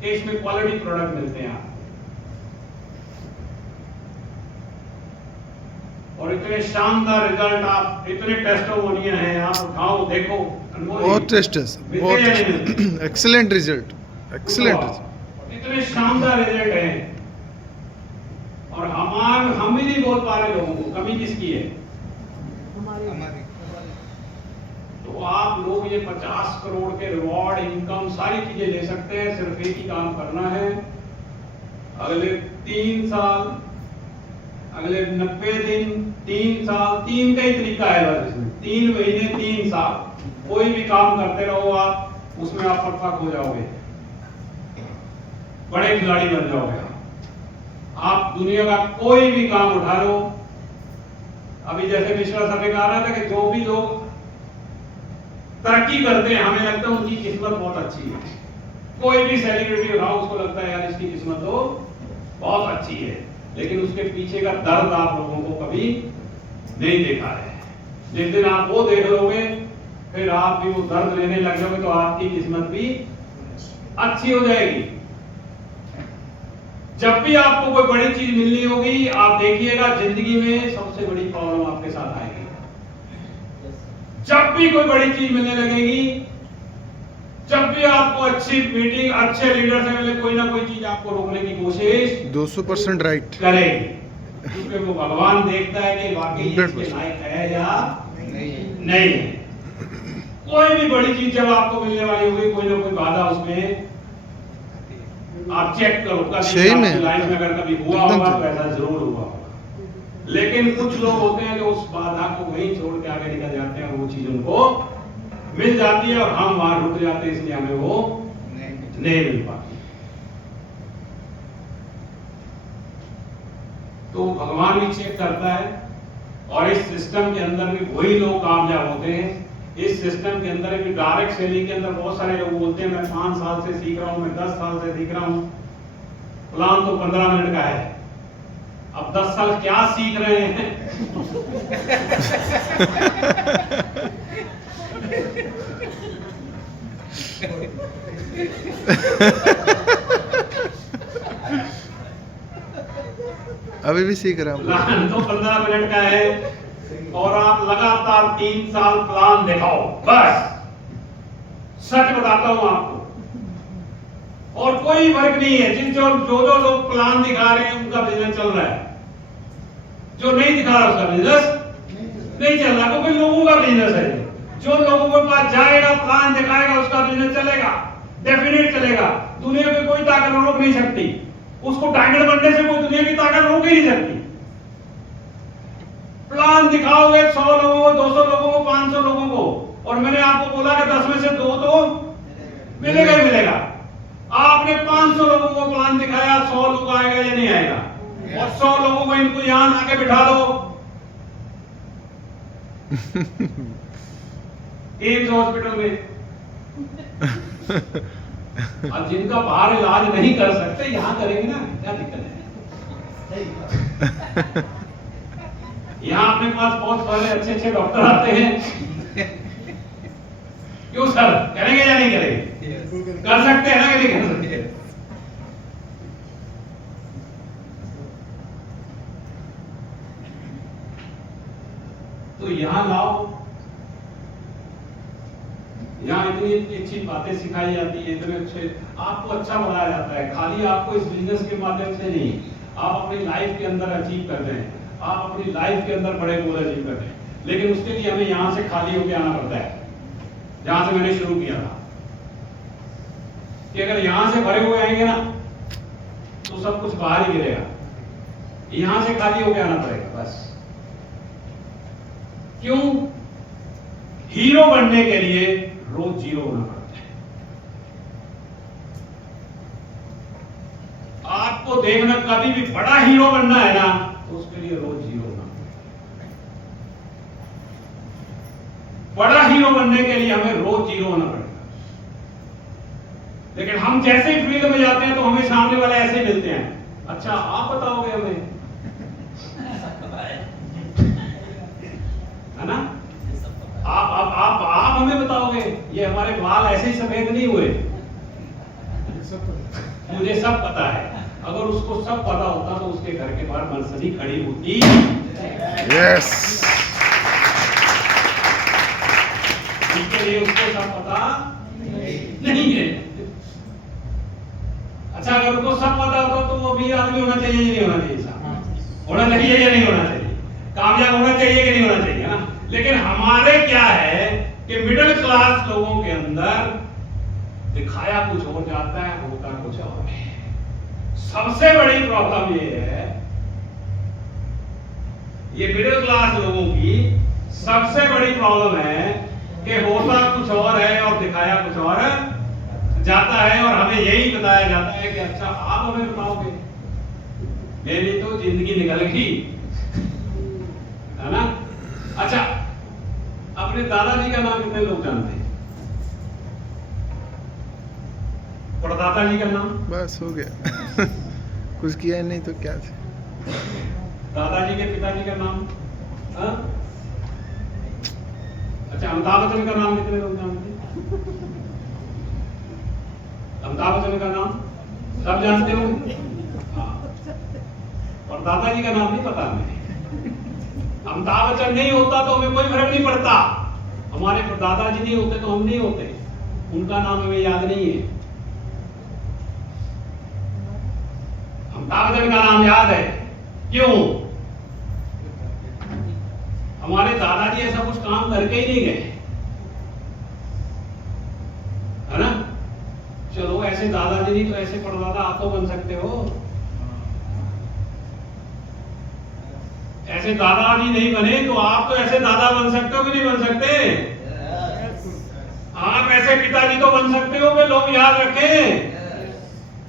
कि इसमें क्वालिटी प्रोडक्ट मिलते हैं आपको। और इतने शानदार रिजल्ट, आप इतने टेस्टिमोनियल हैं, आप उठाओ देखो। बहुत टेस्टस, बहुत एक्सीलेंट रिजल्ट, एक्सीलेंट रिजल्ट। इतने शानदार रिजल्ट हैं और हम ही नहीं बोल पा रहे लोगों को, कमी किसकी है? तो आप लोग ये 50 करोड़ के रिवॉर्ड, इनकम, सारी चीजें ले सकते हैं। सिर्फ एक ही काम करना है, अगले 3 साल, अगले 90 दिन, 3 साल, 3 का ही तरीका है बस इसमें, 3 महीने 3 साल कोई भी काम करते रहो आप, उसमें आप परफेक्ट हो जाओगे, बड़े खिलाड़ी बन जाओगे। आप दुनिया का कोई भी काम उठा लो। अभी जैसे मिश्रा सर ने कहा था कि जो भी लोग तरक्की करते हैं, हमें लगता है उनकी किस्मत बहुत अच्छी है। कोई भी सेलिब्रिटी उठाओ, उसको लगता है यार इसकी किस्मत तो बहुत अच्छी है, लेकिन उसके पीछे का दर्द आप लोगों को कभी नहीं देखा है। जिस दिन आप वो देख लोगे, फिर आप भी वो दर्द लेने लग जाओगे, तो आपकी किस्मत भी अच्छी हो जाएगी। जब भी आपको कोई बड़ी चीज मिलनी होगी, आप देखिएगा जिंदगी में सबसे बड़ी प्रॉब्लम आपके साथ आएगी। जब भी कोई बड़ी चीज मिलने लगेगी, जब भी आपको अच्छी मीटिंग, अच्छे लीडर से मिले, कोई ना कोई चीज आपको रोकने की कोशिश 200% राइट करेगी, क्योंकि वो भगवान देखता है कि वाकई ये इसके लायक है या नहीं है। कोई भी बड़ी चीज जब आपको मिलने वाली होगी, कोई ना कोई बाधा उसमें आप चेक करो। सही में लाइफ में अगर कभी हुआ होगा तो ऐसा जरूर हुआ होगा। लेकिन कुछ लोग होते हैं जो उस बाधा को वहीं छोड़ के आगे निकल जाते हैं और वो चीज उनको मिल जाती है और हम वहां रुक जाते हैं, इसलिए हमें वो नहीं मिल पाती। तो भगवान भी चेक करता है और इस सिस्टम के अंदर भी वही लोग कामयाब होते हैं। इस सिस्टम के अंदर भी डायरेक्ट सेलिंग के अंदर बहुत सारे लोग बोलते हैं मैं 5 साल से सीख रहा हूं, मैं 10 साल से सीख रहा हूं। प्लान तो 15 मिनट का है, अब 10 साल क्या सीख रहे हैं? अभी भी सीख रहा हूँ। प्लान तो 15 मिनट का है और आप लगातार 3 साल प्लान दिखाओ, बस। सच बताता हूं आपको, और कोई फर्क नहीं है। जिन जो लोग प्लान दिखा रहे हैं उनका बिजनेस चल रहा है, जो नहीं दिखा रहा उसका बिजनेस नहीं चल रहा, क्योंकि लोगों का बिजनेस है। जो लोगों के पास जाएगा, प्लान दिखाएगा, उसका बिजनेस चलेगा, डेफिनेट चलेगा। दुनिया में कोई ताकत रोक नहीं सकती उसको, टारगेट बनने से कोई दुनिया की ताकत रोक ही नहीं सकती। प्लान दिखाओगे 100 लोगों को, 200 लोगों को, 500 लोगों को, और मैंने आपको बोला कि 10 में से 2 तो मिलेगा ही मिलेगा। आपने 500 लोगों को प्लान दिखाया, 100 लोग आएगा या नहीं आएगा? और 100 लोगों को इनको यहां आके बिठा दो एम्स हॉस्पिटल में। अब जिनका बाहर इलाज नहीं कर सकते, यहां करेंगे ना, क्या दिक्कत है? यहाँ अपने पास बहुत सारे अच्छे डॉक्टर आते हैं। क्यों सर, करेंगे या नहीं करेंगे? कर सकते हैं ना कि नहीं कर सकते? तो यहाँ लाओ, यहाँ इतनी अच्छी बातें सिखाई जाती है, इतने अच्छे आपको अच्छा बनाया जाता है। खाली आपको इस बिजनेस के माध्यम से नहीं, आप अपनी लाइफ के अंदर अचीव करते हैं, आप अपनी लाइफ के अंदर बड़े गोल अचीव करते हैं। लेकिन उसके लिए हमें यहां से खाली होकर आना पड़ता है, जहां से मैंने शुरू किया था। कि अगर यहां से भरे हुए आएंगे ना तो सब कुछ बाहर ही गिरेगा, यहां से खाली होकर आना पड़ेगा बस। क्यों? हीरो बनने के लिए रोज जीरो होना पड़ता है। आपको देखना, कभी भी बड़ा हीरो बनना है ना, तो उसके लिए रोज जीरो होना पड़ेगा। बड़ा हीरो बनने के लिए हमें रोज जीरो होना पड़ेगा। लेकिन हम जैसे ही फील्ड में जाते हैं तो हमें सामने वाले ऐसे ही मिलते हैं, अच्छा आप बताओगे हमें, है ना? आप हमें बताओगे, ये हमारे बाल ऐसे ही सफेद नहीं हुए, सब पता है। मुझे सब पता है। अगर उसको सब पता होता तो उसके घर के बाहर मर्सिडीज खड़ी होती। यस इसके लिए उसको सब पता नहीं है। अच्छा, अगर उसको सब पता होता तो वो भी आदमी होना चाहिए या नहीं होना चाहिए? साहब होना चाहिए या नहीं होना चाहिए? कामयाब होना चाहिए कि नहीं होना चाहिए ना? लेकिन हमारे क्या है कि मिडिल क्लास लोगों के अंदर दिखाया कुछ और जाता है, होता कुछ और है। सबसे बड़ी प्रॉब्लम ये है, ये मिडिल क्लास लोगों की सबसे बड़ी प्रॉब्लम है कि होता कुछ और है और दिखाया कुछ और जाता है, और हमें यही बताया जाता है कि अच्छा आप हमें बताओगे, मेरी तो जिंदगी निकल गई, है ना? अच्छा, अपने दादाजी का नाम कितने लोग जानते हैं? परदादा जी का नाम? बस हो गया कुछ किया नहीं तो क्या थे? दादाजी के पिताजी का नाम? हाँ? अच्छा, अमिताभ बच्चन का नाम कितने लोग जानते हैं? अमिताभ बच्चन का नाम सब जानते हो? हाँ। और दादाजी का नाम नहीं पता हमें। अमिताभ बच्चन नहीं होता तो हमें कोई फर्क नहीं पड़ता, हमारे दादाजी नहीं होते तो हम नहीं होते, उनका नाम हमें याद नहीं है। अमिताभ बच्चन का नाम याद है, क्यों? हमारे दादाजी ऐसा कुछ काम करके ही नहीं गए, है ना? चलो, ऐसे दादाजी नहीं तो ऐसे परदादा आप तो बन सकते हो। ऐसे दादाजी नहीं बने तो आप तो ऐसे दादा बन सकते हो कि नहीं बन सकते? आप ऐसे पिताजी तो बन सकते हो कि लोग याद रखें।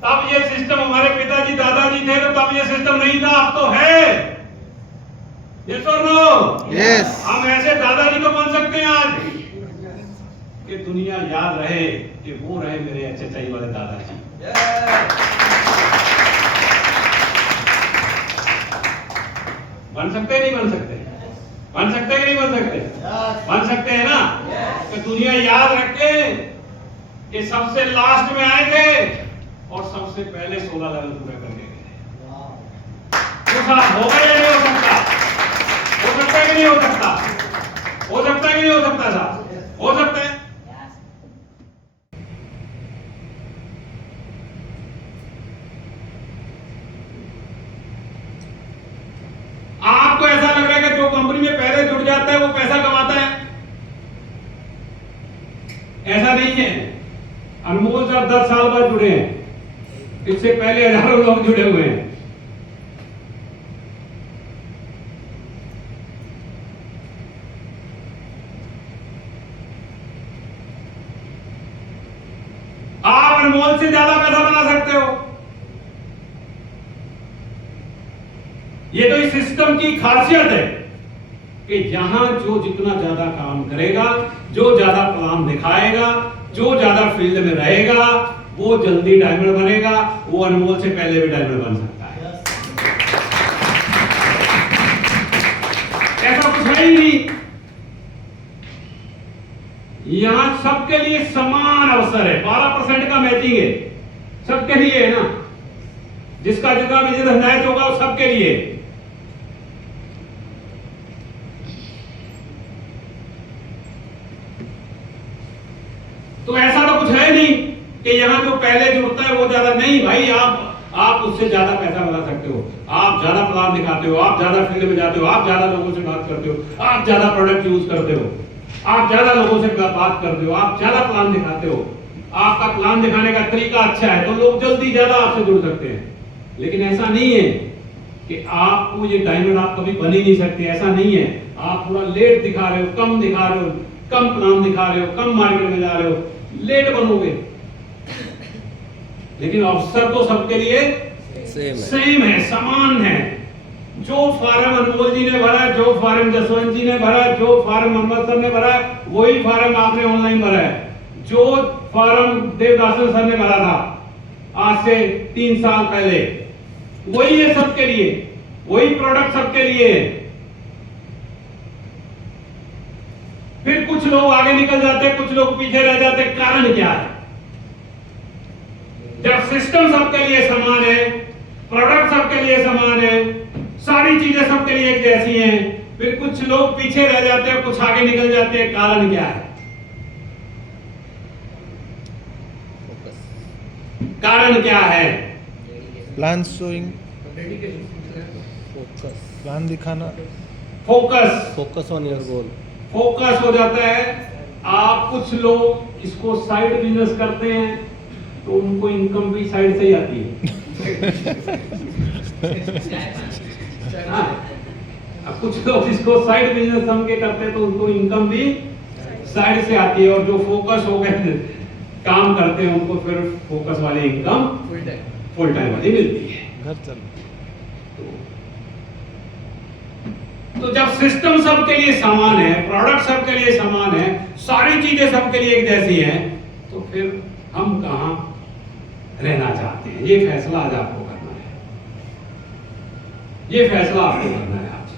तब ये सिस्टम, हमारे पिताजी दादाजी थे तो तब ये सिस्टम नहीं था, अब तो है। यस और नो? यस। हम ऐसे दादाजी तो बन सकते हैं आज कि दुनिया याद रहे कि वो रहे मेरे अच्छे चाहिए वाले दादाजी। बन सकते नहीं बन सकते? बन सकते कि नहीं बन सकते? बन सकते हैं ना? तो दुनिया याद रखे कि सबसे लास्ट में आए थे और सबसे पहले 16 लेवल पूरा करके गए। तो हो गया या नहीं हो सकता? हो सकता है कि नहीं हो सकता? हो सकता है कि नहीं हो सकता? साहब हो सकता है। आपको ऐसा लग रहा है कि जो कंपनी में पहले जुड़ जाता है वो पैसा कमाता है? ऐसा नहीं है। अनमोल साहब 10 साल बाद जुड़े हैं, इससे पहले हजारों लोग जुड़े हुए हैं। आप अनमोल से ज्यादा पैसा बना सकते हो। ये तो इस सिस्टम की खासियत है कि यहां जो जितना ज्यादा काम करेगा, जो ज्यादा प्लान दिखाएगा, जो ज्यादा फील्ड में रहेगा, वो जल्दी डायमंड बनेगा। वो अनमोल से पहले भी डायमंड बन सकता है। ऐसा कुछ है ही नहीं। यहां सबके लिए समान अवसर है। 12% का मैचिंग है, सबके लिए है ना? जिसका जितना बिजनेस मैच होगा वो सबके लिए। तो ऐसा तो कुछ है नहीं कि यहां जो पहले जुड़ता है वो ज्यादा। नहीं भाई, आप उससे ज्यादा पैसा बना सकते हो, आप ज्यादा प्लान दिखाते हो, आप ज्यादा फील्ड में जाते हो, आप ज्यादा लोगों से बात करते हो, आप ज्यादा प्रोडक्ट यूज करते हो, आप ज्यादा लोगों से बात करते हो, आप ज्यादा प्लान दिखाते हो। आपका प्लान दिखाने का तरीका अच्छा है तो लोग जल्दी ज्यादा आपसे जुड़ सकते हैं। लेकिन ऐसा नहीं है कि आपको ये डायमंड आप कभी बन ही नहीं सकते, ऐसा नहीं है। आप थोड़ा लेट दिखा रहे हो, कम दिखा रहे हो, कम प्लान दिखा रहे हो, कम मार्केट में जा रहे हो, लेट बनोगे। लेकिन अवसर तो सबके लिए सेम है, समान है। जो फार्म अनमोल जी ने भरा है, जो फार्म जसवंत जी ने भरा है, जो फार्म मोहम्मद सर ने भरा है, वही फार्म आपने ऑनलाइन भरा है। जो फार्म देवदासन सर ने भरा था आज से 3 साल पहले, वही है सबके लिए, वही प्रोडक्ट सबके लिए। फिर कुछ लोग आगे निकल जाते, कुछ लोग पीछे रह जाते। कारण क्या है? जब सिस्टम सबके लिए समान है, प्रोडक्ट सबके लिए समान है, सारी चीजें सबके लिए एक जैसी हैं, फिर कुछ लोग पीछे रह जाते हैं, कुछ आगे निकल जाते हैं। कारण क्या है? कारण क्या है? प्लान शोइंग, फोकस प्लान दिखाना, focus. Focus on your goal. Focus हो जाता है। आप कुछ लोग इसको साइड बिजनेस करते हैं तो उनको इनकम भी साइड से ही आती है। हाँ, अब कुछ लोग इसको साइड बिजनेस समझ के करते हैं तो उनको इनकम भी साइड से आती है, और जो फोकस हो गए काम करते हैं उनको फिर फोकस वाली इनकम फुल टाइम वाली मिलती है। घर चल। तो जब सिस्टम सबके लिए समान है, प्रोडक्ट सबके लिए समान है, सारी चीजें सबके लिए एक जैसी हैं, तो फिर हम कहां रहना चाहते हैं? ये फैसला आज आपको करना है। ये फैसला आपको करना है आज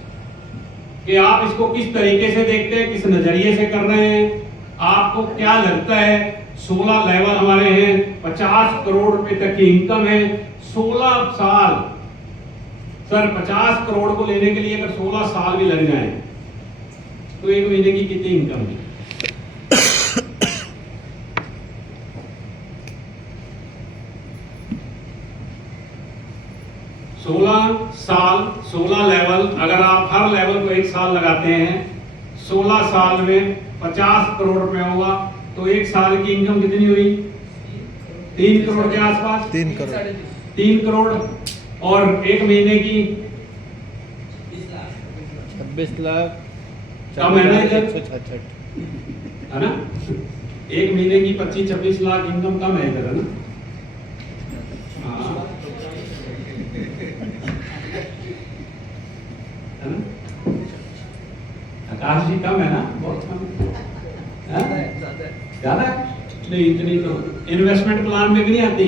कि आप इसको किस तरीके से देखते हैं, किस नजरिए से कर रहे हैं। आपको क्या लगता है? 16 लेवल हमारे हैं, 50 करोड़ रुपए तक की इनकम है, 16 साल। सर 50 करोड़ को लेने के लिए अगर 16 साल भी लग जाए तो एक महीने की कितनी इनकम है? साल 16 लेवल, अगर आप हर लेवल को 1 साल लगाते हैं, 16 साल में 50 करोड़ रुपए होगा, तो 1 साल की इनकम कितनी हुई? 3 करोड़ के आसपास। 3 करोड़। 3 करोड़। और एक महीने की 26 लाख कम है ना इधर? 166 है ना? एक महीने की 25-26 लाख इनकम कम है इधर, है ना? हाँ। है ना? आकाश जी कम है ना? बहुत कम है। ज्यादा नहीं, इतनी तो इन्वेस्टमेंट प्लान में भी नहीं आती।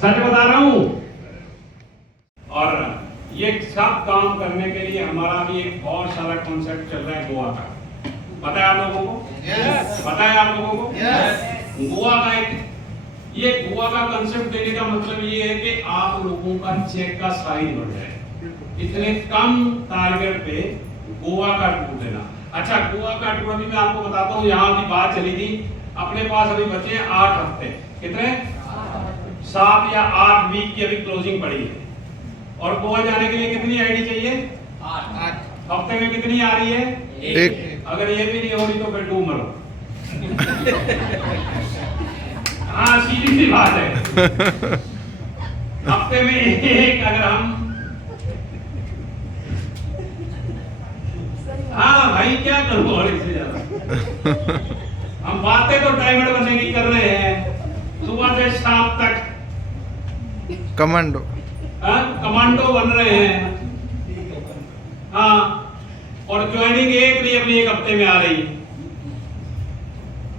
सच बता रहा हूं। और ये सब काम करने के लिए हमारा भी एक बहुत सारा कॉन्सेप्ट चल रहा है गोवा का। पता है आप लोगों को? Yes. पता है आप लोगों को? Yes. गोवा का ये गोवा का कंसेप्ट देने का मतलब ये है कि आप लोगों का चेक का साइज बढ़ जाए। इतने कम टारगेट पे गोवा का टूर लेना। अच्छा, गोवा का टूर अभी मैं आपको बताता हूँ, यहाँ की बात चली थी। अपने पास अभी बचे 8 हफ्ते। कितने? 7 या 8 वीक की अभी क्लोजिंग पड़ी है। और गोवा जाने के लिए कितनी आईडी चाहिए? 8। हफ्ते में कितनी आ रही है? 1। अगर ये भी नहीं हो रही तो फिर डूब मरो। हाँ, सीधी सी बात है। हफ्ते में 1 अगर हम, हाँ भाई क्या करूँ और इससे ज्यादा। हम बातें तो डायमंड बनने की कर रहे हैं, सुबह से शाम तक कमांडो। कमांडो बन रहे हैं। हाँ, और ज्वाइनिंग एक नहीं अपनी 1 हफ्ते में आ रही।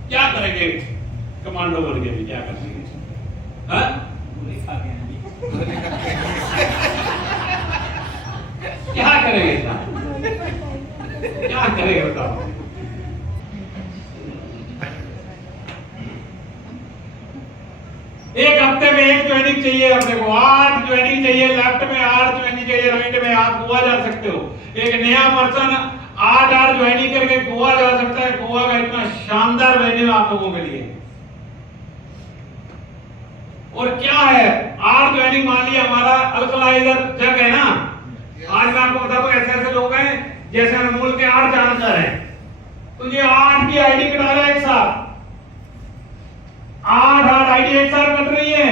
क्या करेंगे? कमांडो बन के भी क्या करेंगे? हाँ? क्या करेंगे? क्या करेंगे बताओ? एक हफ्ते में 1 ज्वाइनिंग चाहिए अपने को, 8 ज्वाइनिंग चाहिए। लेफ्ट में 8 ज्वाइनिंग चाहिए, राइट में आप गोवा जा सकते हो। एक नया पर्सन 8 ज्वाइनिंग करके गोवा जा सकता है। गोवा का इतना शानदार वेन्यू आप लोगों के लिए। और क्या है, 8 ज्वाइनिंग मान लिया हमारा अल्कलाइजर जग है ना। आज मैं आपको बता दूं, ऐसे ऐसे लोग हैं जैसे अनमोल के 8 जानकार हैं, तो ये 8 की आईडी कटा रहा है एक साथ। 8 आईडी एक साथ कट रही है।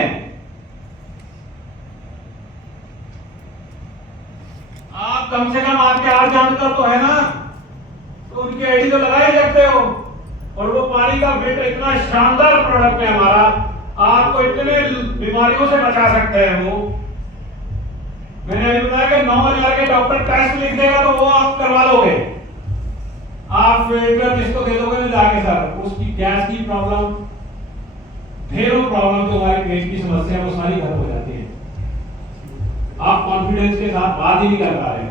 आप कम से कम आपके 8 जानकार तो है ना, तो उनकी आईडी तो लगा ही सकते हो। और वो पानी का फिल्टर इतना शानदार प्रोडक्ट है हमारा, आपको इतने बीमारियों से बचा सकते हैं। वो मैंने अभी बताया कि 9,000 के डॉक्टर टेस्ट लिख देगा तो वो आप करवा लोगे। आप फिल्टर जिसको दे दोगे ना जाके सर, उसकी गैस की प्रॉब्लम, ढेरों प्रॉब्लम जो हमारे पेट की समस्या वो सारी खत्म हो जाती है। आप कॉन्फिडेंस के साथ बात ही नहीं कर पा रहे।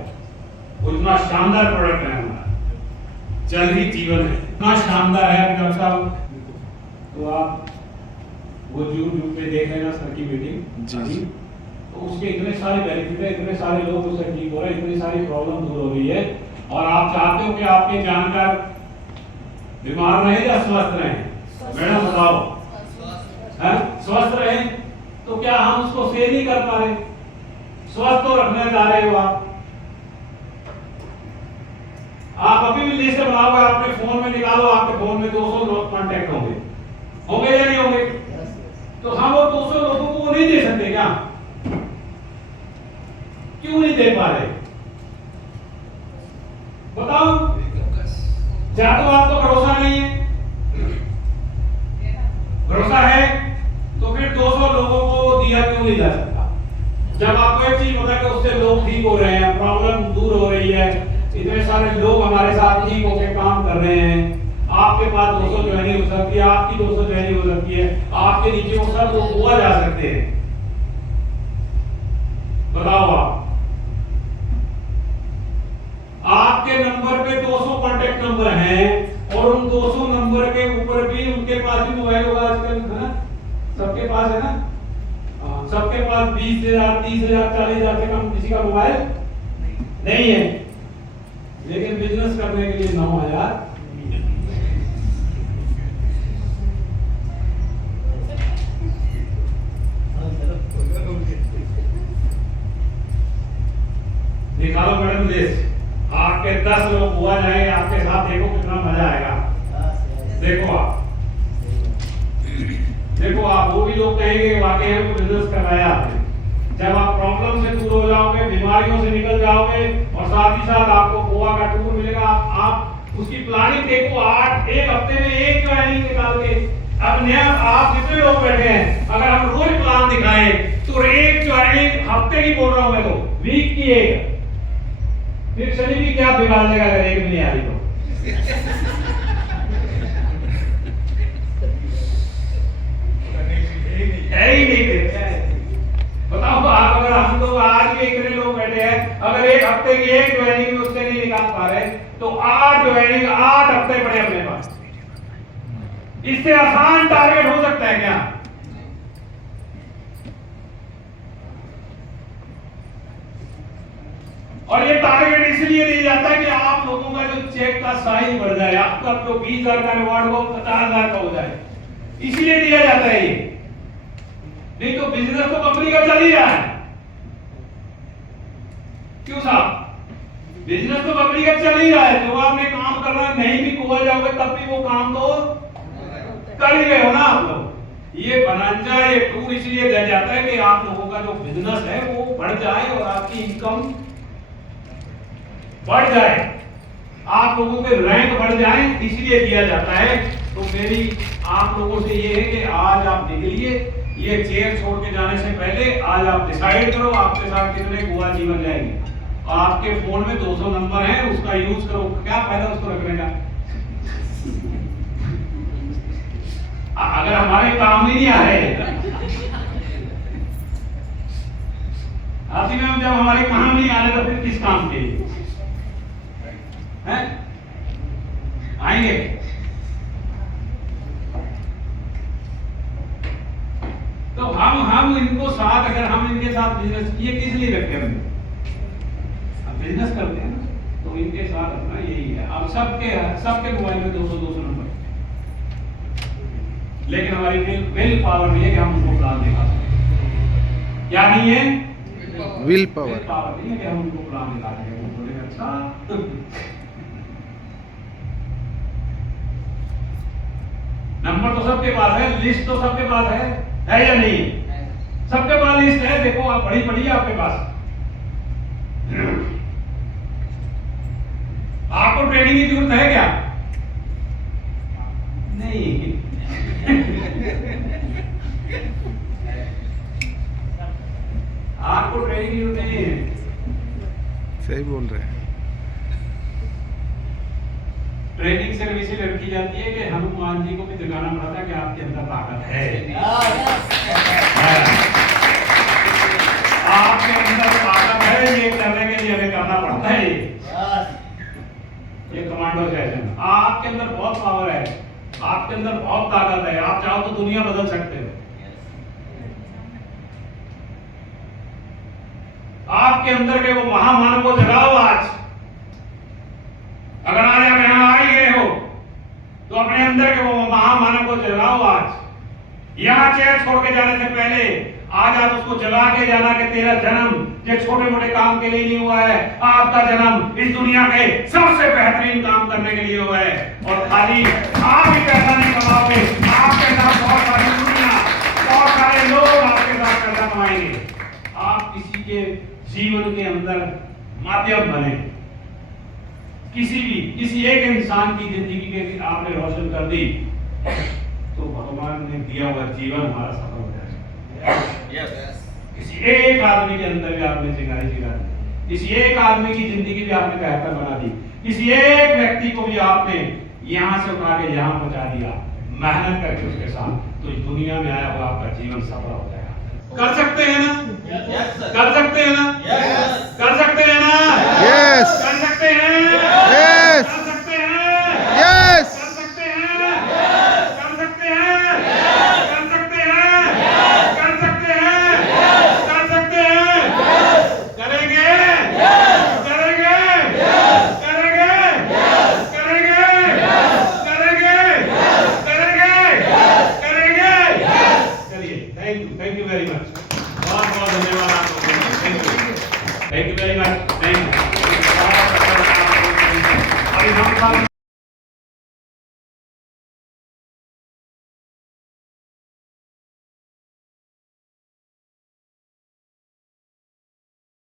वो इतना शानदार प्रोडक्ट है हमारा, जल ही जीवन है। इतना शानदार है डॉक्टर साहब। तो आप वो यूट्यूब पे देख लेना सर की मीटिंग जी। तो उसके इतने सारे बेनिफिट है, इतने सारे लोग उससे ठीक हो रहे हैं, इतनी सारी प्रॉब्लम दूर हो रही है। और आप चाहते हो कि आपके जानकार बीमार रहे या स्वस्थ रहे? मैडम बताओ, स्वस्थ रहे तो क्या हम उसको शेयर नहीं कर पा रहे? स्वस्थ तो रखने जा रहे हो आप अभी भी लिस्ट बनाओगे, आपके फोन में निकालो, आपके फोन में 200 लोग कांटेक्ट होंगे या नहीं होंगे? तो हम वो 200 लोगों को वो नहीं दे सकते क्या? क्यों नहीं दे पा रहे बताओ? या तो आपको भरोसा नहीं है, भरोसा है तो फिर 200 लोगों को दिया क्यों नहीं जा सकता? जब आपको एक चीज पता है कि उससे लोग ठीक हो रहे हैं, प्रॉब्लम दूर हो रही है, इतने सारे लोग हमारे साथ ठीक होकर काम कर रहे हैं, आपके पास 200 ज्वाइनिंग हो सकती है, आपकी 200 ज्वाइनिंग हो सकती है, आपके नीचे वो सब लोग हुआ जा सकते हैं। बताओ आपके नंबर पे 200 कांटेक्ट नंबर हैं और उन 200 नंबर के ऊपर भी उनके पास भी मोबाइल होगा आजकल, है ना? सबके पास है ना? सबके पास 20,000 30,000 40,000 से कम किसी का मोबाइल नहीं है, लेकिन बिजनेस करने के लिए 9,000 निकालो मैडम लिस्ट। आपके 10 लोग हुआ जाएंगे आपके साथ, देखो कितना मजा आएगा। देखो आप वो भी लोग कहेंगे वाकई हमको बिजनेस कराया आपने। जब आप प्रॉब्लम से दूर हो जाओगे, बीमारियों से निकल जाओगे और साथ ही साथ आपको गोवा का टूर मिलेगा। आप उसकी प्लानिंग देखो, 1 हफ्ते में 1 ज्वाइनिंग निकाल के। अब नया आप जितने लोग बैठे हैं, अगर हम रोज प्लान दिखाएं तो 1 ज्वाइनिंग हफ्ते की बोल रहा हूं मैं, तो वीक की 1। फिर शनि भी क्या बिगाड़ देगा अगर 1 भी नहीं आ रही तो? है ही नहीं। बताओ आप, अगर हम लोग आज भी इतने लोग बैठे हैं, अगर 1 हफ्ते की 1 ज्वाइनिंग भी उससे नहीं निकाल पा रहे तो 8 ज्वाइनिंग 8 हफ्ते पड़े अपने पास। इससे आसान टारगेट हो सकता है क्या? और ये टारगेट इसलिए दिया जाता है कि आप लोगों का जो चेक का साइज बढ़ जाए, आपका जो 20,000 का रिवॉर्ड हो 50,000 का हो जाए, इसलिए दिया जाता है ये। नहीं तो बिजनेस तो कंपनी का चल ही रहा है। क्यों साहब? बिजनेस तो कंपनी का चल ही रहा है। जो आपने काम करना नहीं भी खोआ जाओगे तब भी वो काम तो कर ही रहे हो ना आप लोग। ये बनांजा ये टूर इसलिए दिया जाता है कि आप लोगों का जो बिजनेस है वो बढ़ जाए और आपकी इनकम बढ़ जाए, आप लोगों के रैंक बढ़ जाए, इसलिए दिया जाता है। तो मेरी आप लोगों से ये है कि आज आप निकलिए, ये चेयर छोड़ के जाने से पहले आज आप डिसाइड करो आपके साथ कितने गोवा जीवन जाएंगे। आपके फोन में 200 नंबर है, उसका यूज करो। क्या फायदा उसको रखने का? अगर हमारे काम ही नहीं आ रहे, आसिफ में जब हमारे काम नहीं आ रहे तो फिर किस काम के हैं? आएंगे। तो हम इनको साथ, अगर हम इनके साथ बिजनेस, ये किस लिए रखते हैं? हम बिजनेस करते हैं ना, तो इनके साथ अपना यही है। अब सबके मोबाइल में 200 नंबर, लेकिन हमारी विल पावर नहीं है कि हम उनको प्लान दिखा सकें। क्या नहीं है? विल पावर नहीं है कि हम उनको प्लान दिखा सकें। वो बोलेंगे अच्छा नंबर तो सबके पास है, लिस्ट तो सबके पास है या नहीं? सबके पास लिस्ट है। देखो आप पढ़िए आपके पास। आपको ट्रेनिंग की जरूरत है क्या? नहीं। आपको ट्रेनिंग की जरूरत नहीं है। सही बोल रहे हैं। ट्रेनिंग सिर्फ इसीलिए रखी जाती है कि हनुमान जी को भी दिखाना पड़ता है कि आपके अंदर ताकत है। आपके अंदर ताकत है, ये करने के लिए हमें करना पड़ता है। ये कमांड कमांडो सेशन। आपके अंदर बहुत पावर है, आपके अंदर बहुत ताकत है, आप चाहो तो दुनिया बदल सकते हो। आपके अंदर के वो महामानव को जगाओ आज। अगर आज आप यहां आ ही गए हो तो अपने अंदर के वो महामानव को जगाओ आज। यहां चेयर छोड़ के जाने से पहले आज आप उसको जगा के जाना कि तेरा जन्म ये छोटे मोटे काम के लिए नहीं हुआ है, आपका जन्म इस दुनिया के सबसे बेहतरीन काम करने के लिए हुआ है। और खाली आप ही पैसा नहीं कमाओगे, आपके साथ बहुत सारी दुनिया, बहुत सारे लोग आपके साथ पैसा कमाएंगे। आप किसी के जीवन के अंदर माध्यम बने, किसी एक इंसान की जिंदगी के आपने रोशन कर दी तो भगवान ने दिया हुआ जीवन हमारा सफल हो जाएगा। किसी एक आदमी के अंदर भी आपने चिंगारी जगा दी, किसी एक आदमी की जिंदगी भी आपने बेहतर बना दी, किसी एक व्यक्ति को भी आपने यहां से उठा के यहां पहुंचा दिया मेहनत करके उसके साथ, तो इस दुनिया में आया हुआ आपका जीवन सफल हो जाएगा। कर सकते हैं ना? कर सकते हैं ना? कर सकते हैं ना? यस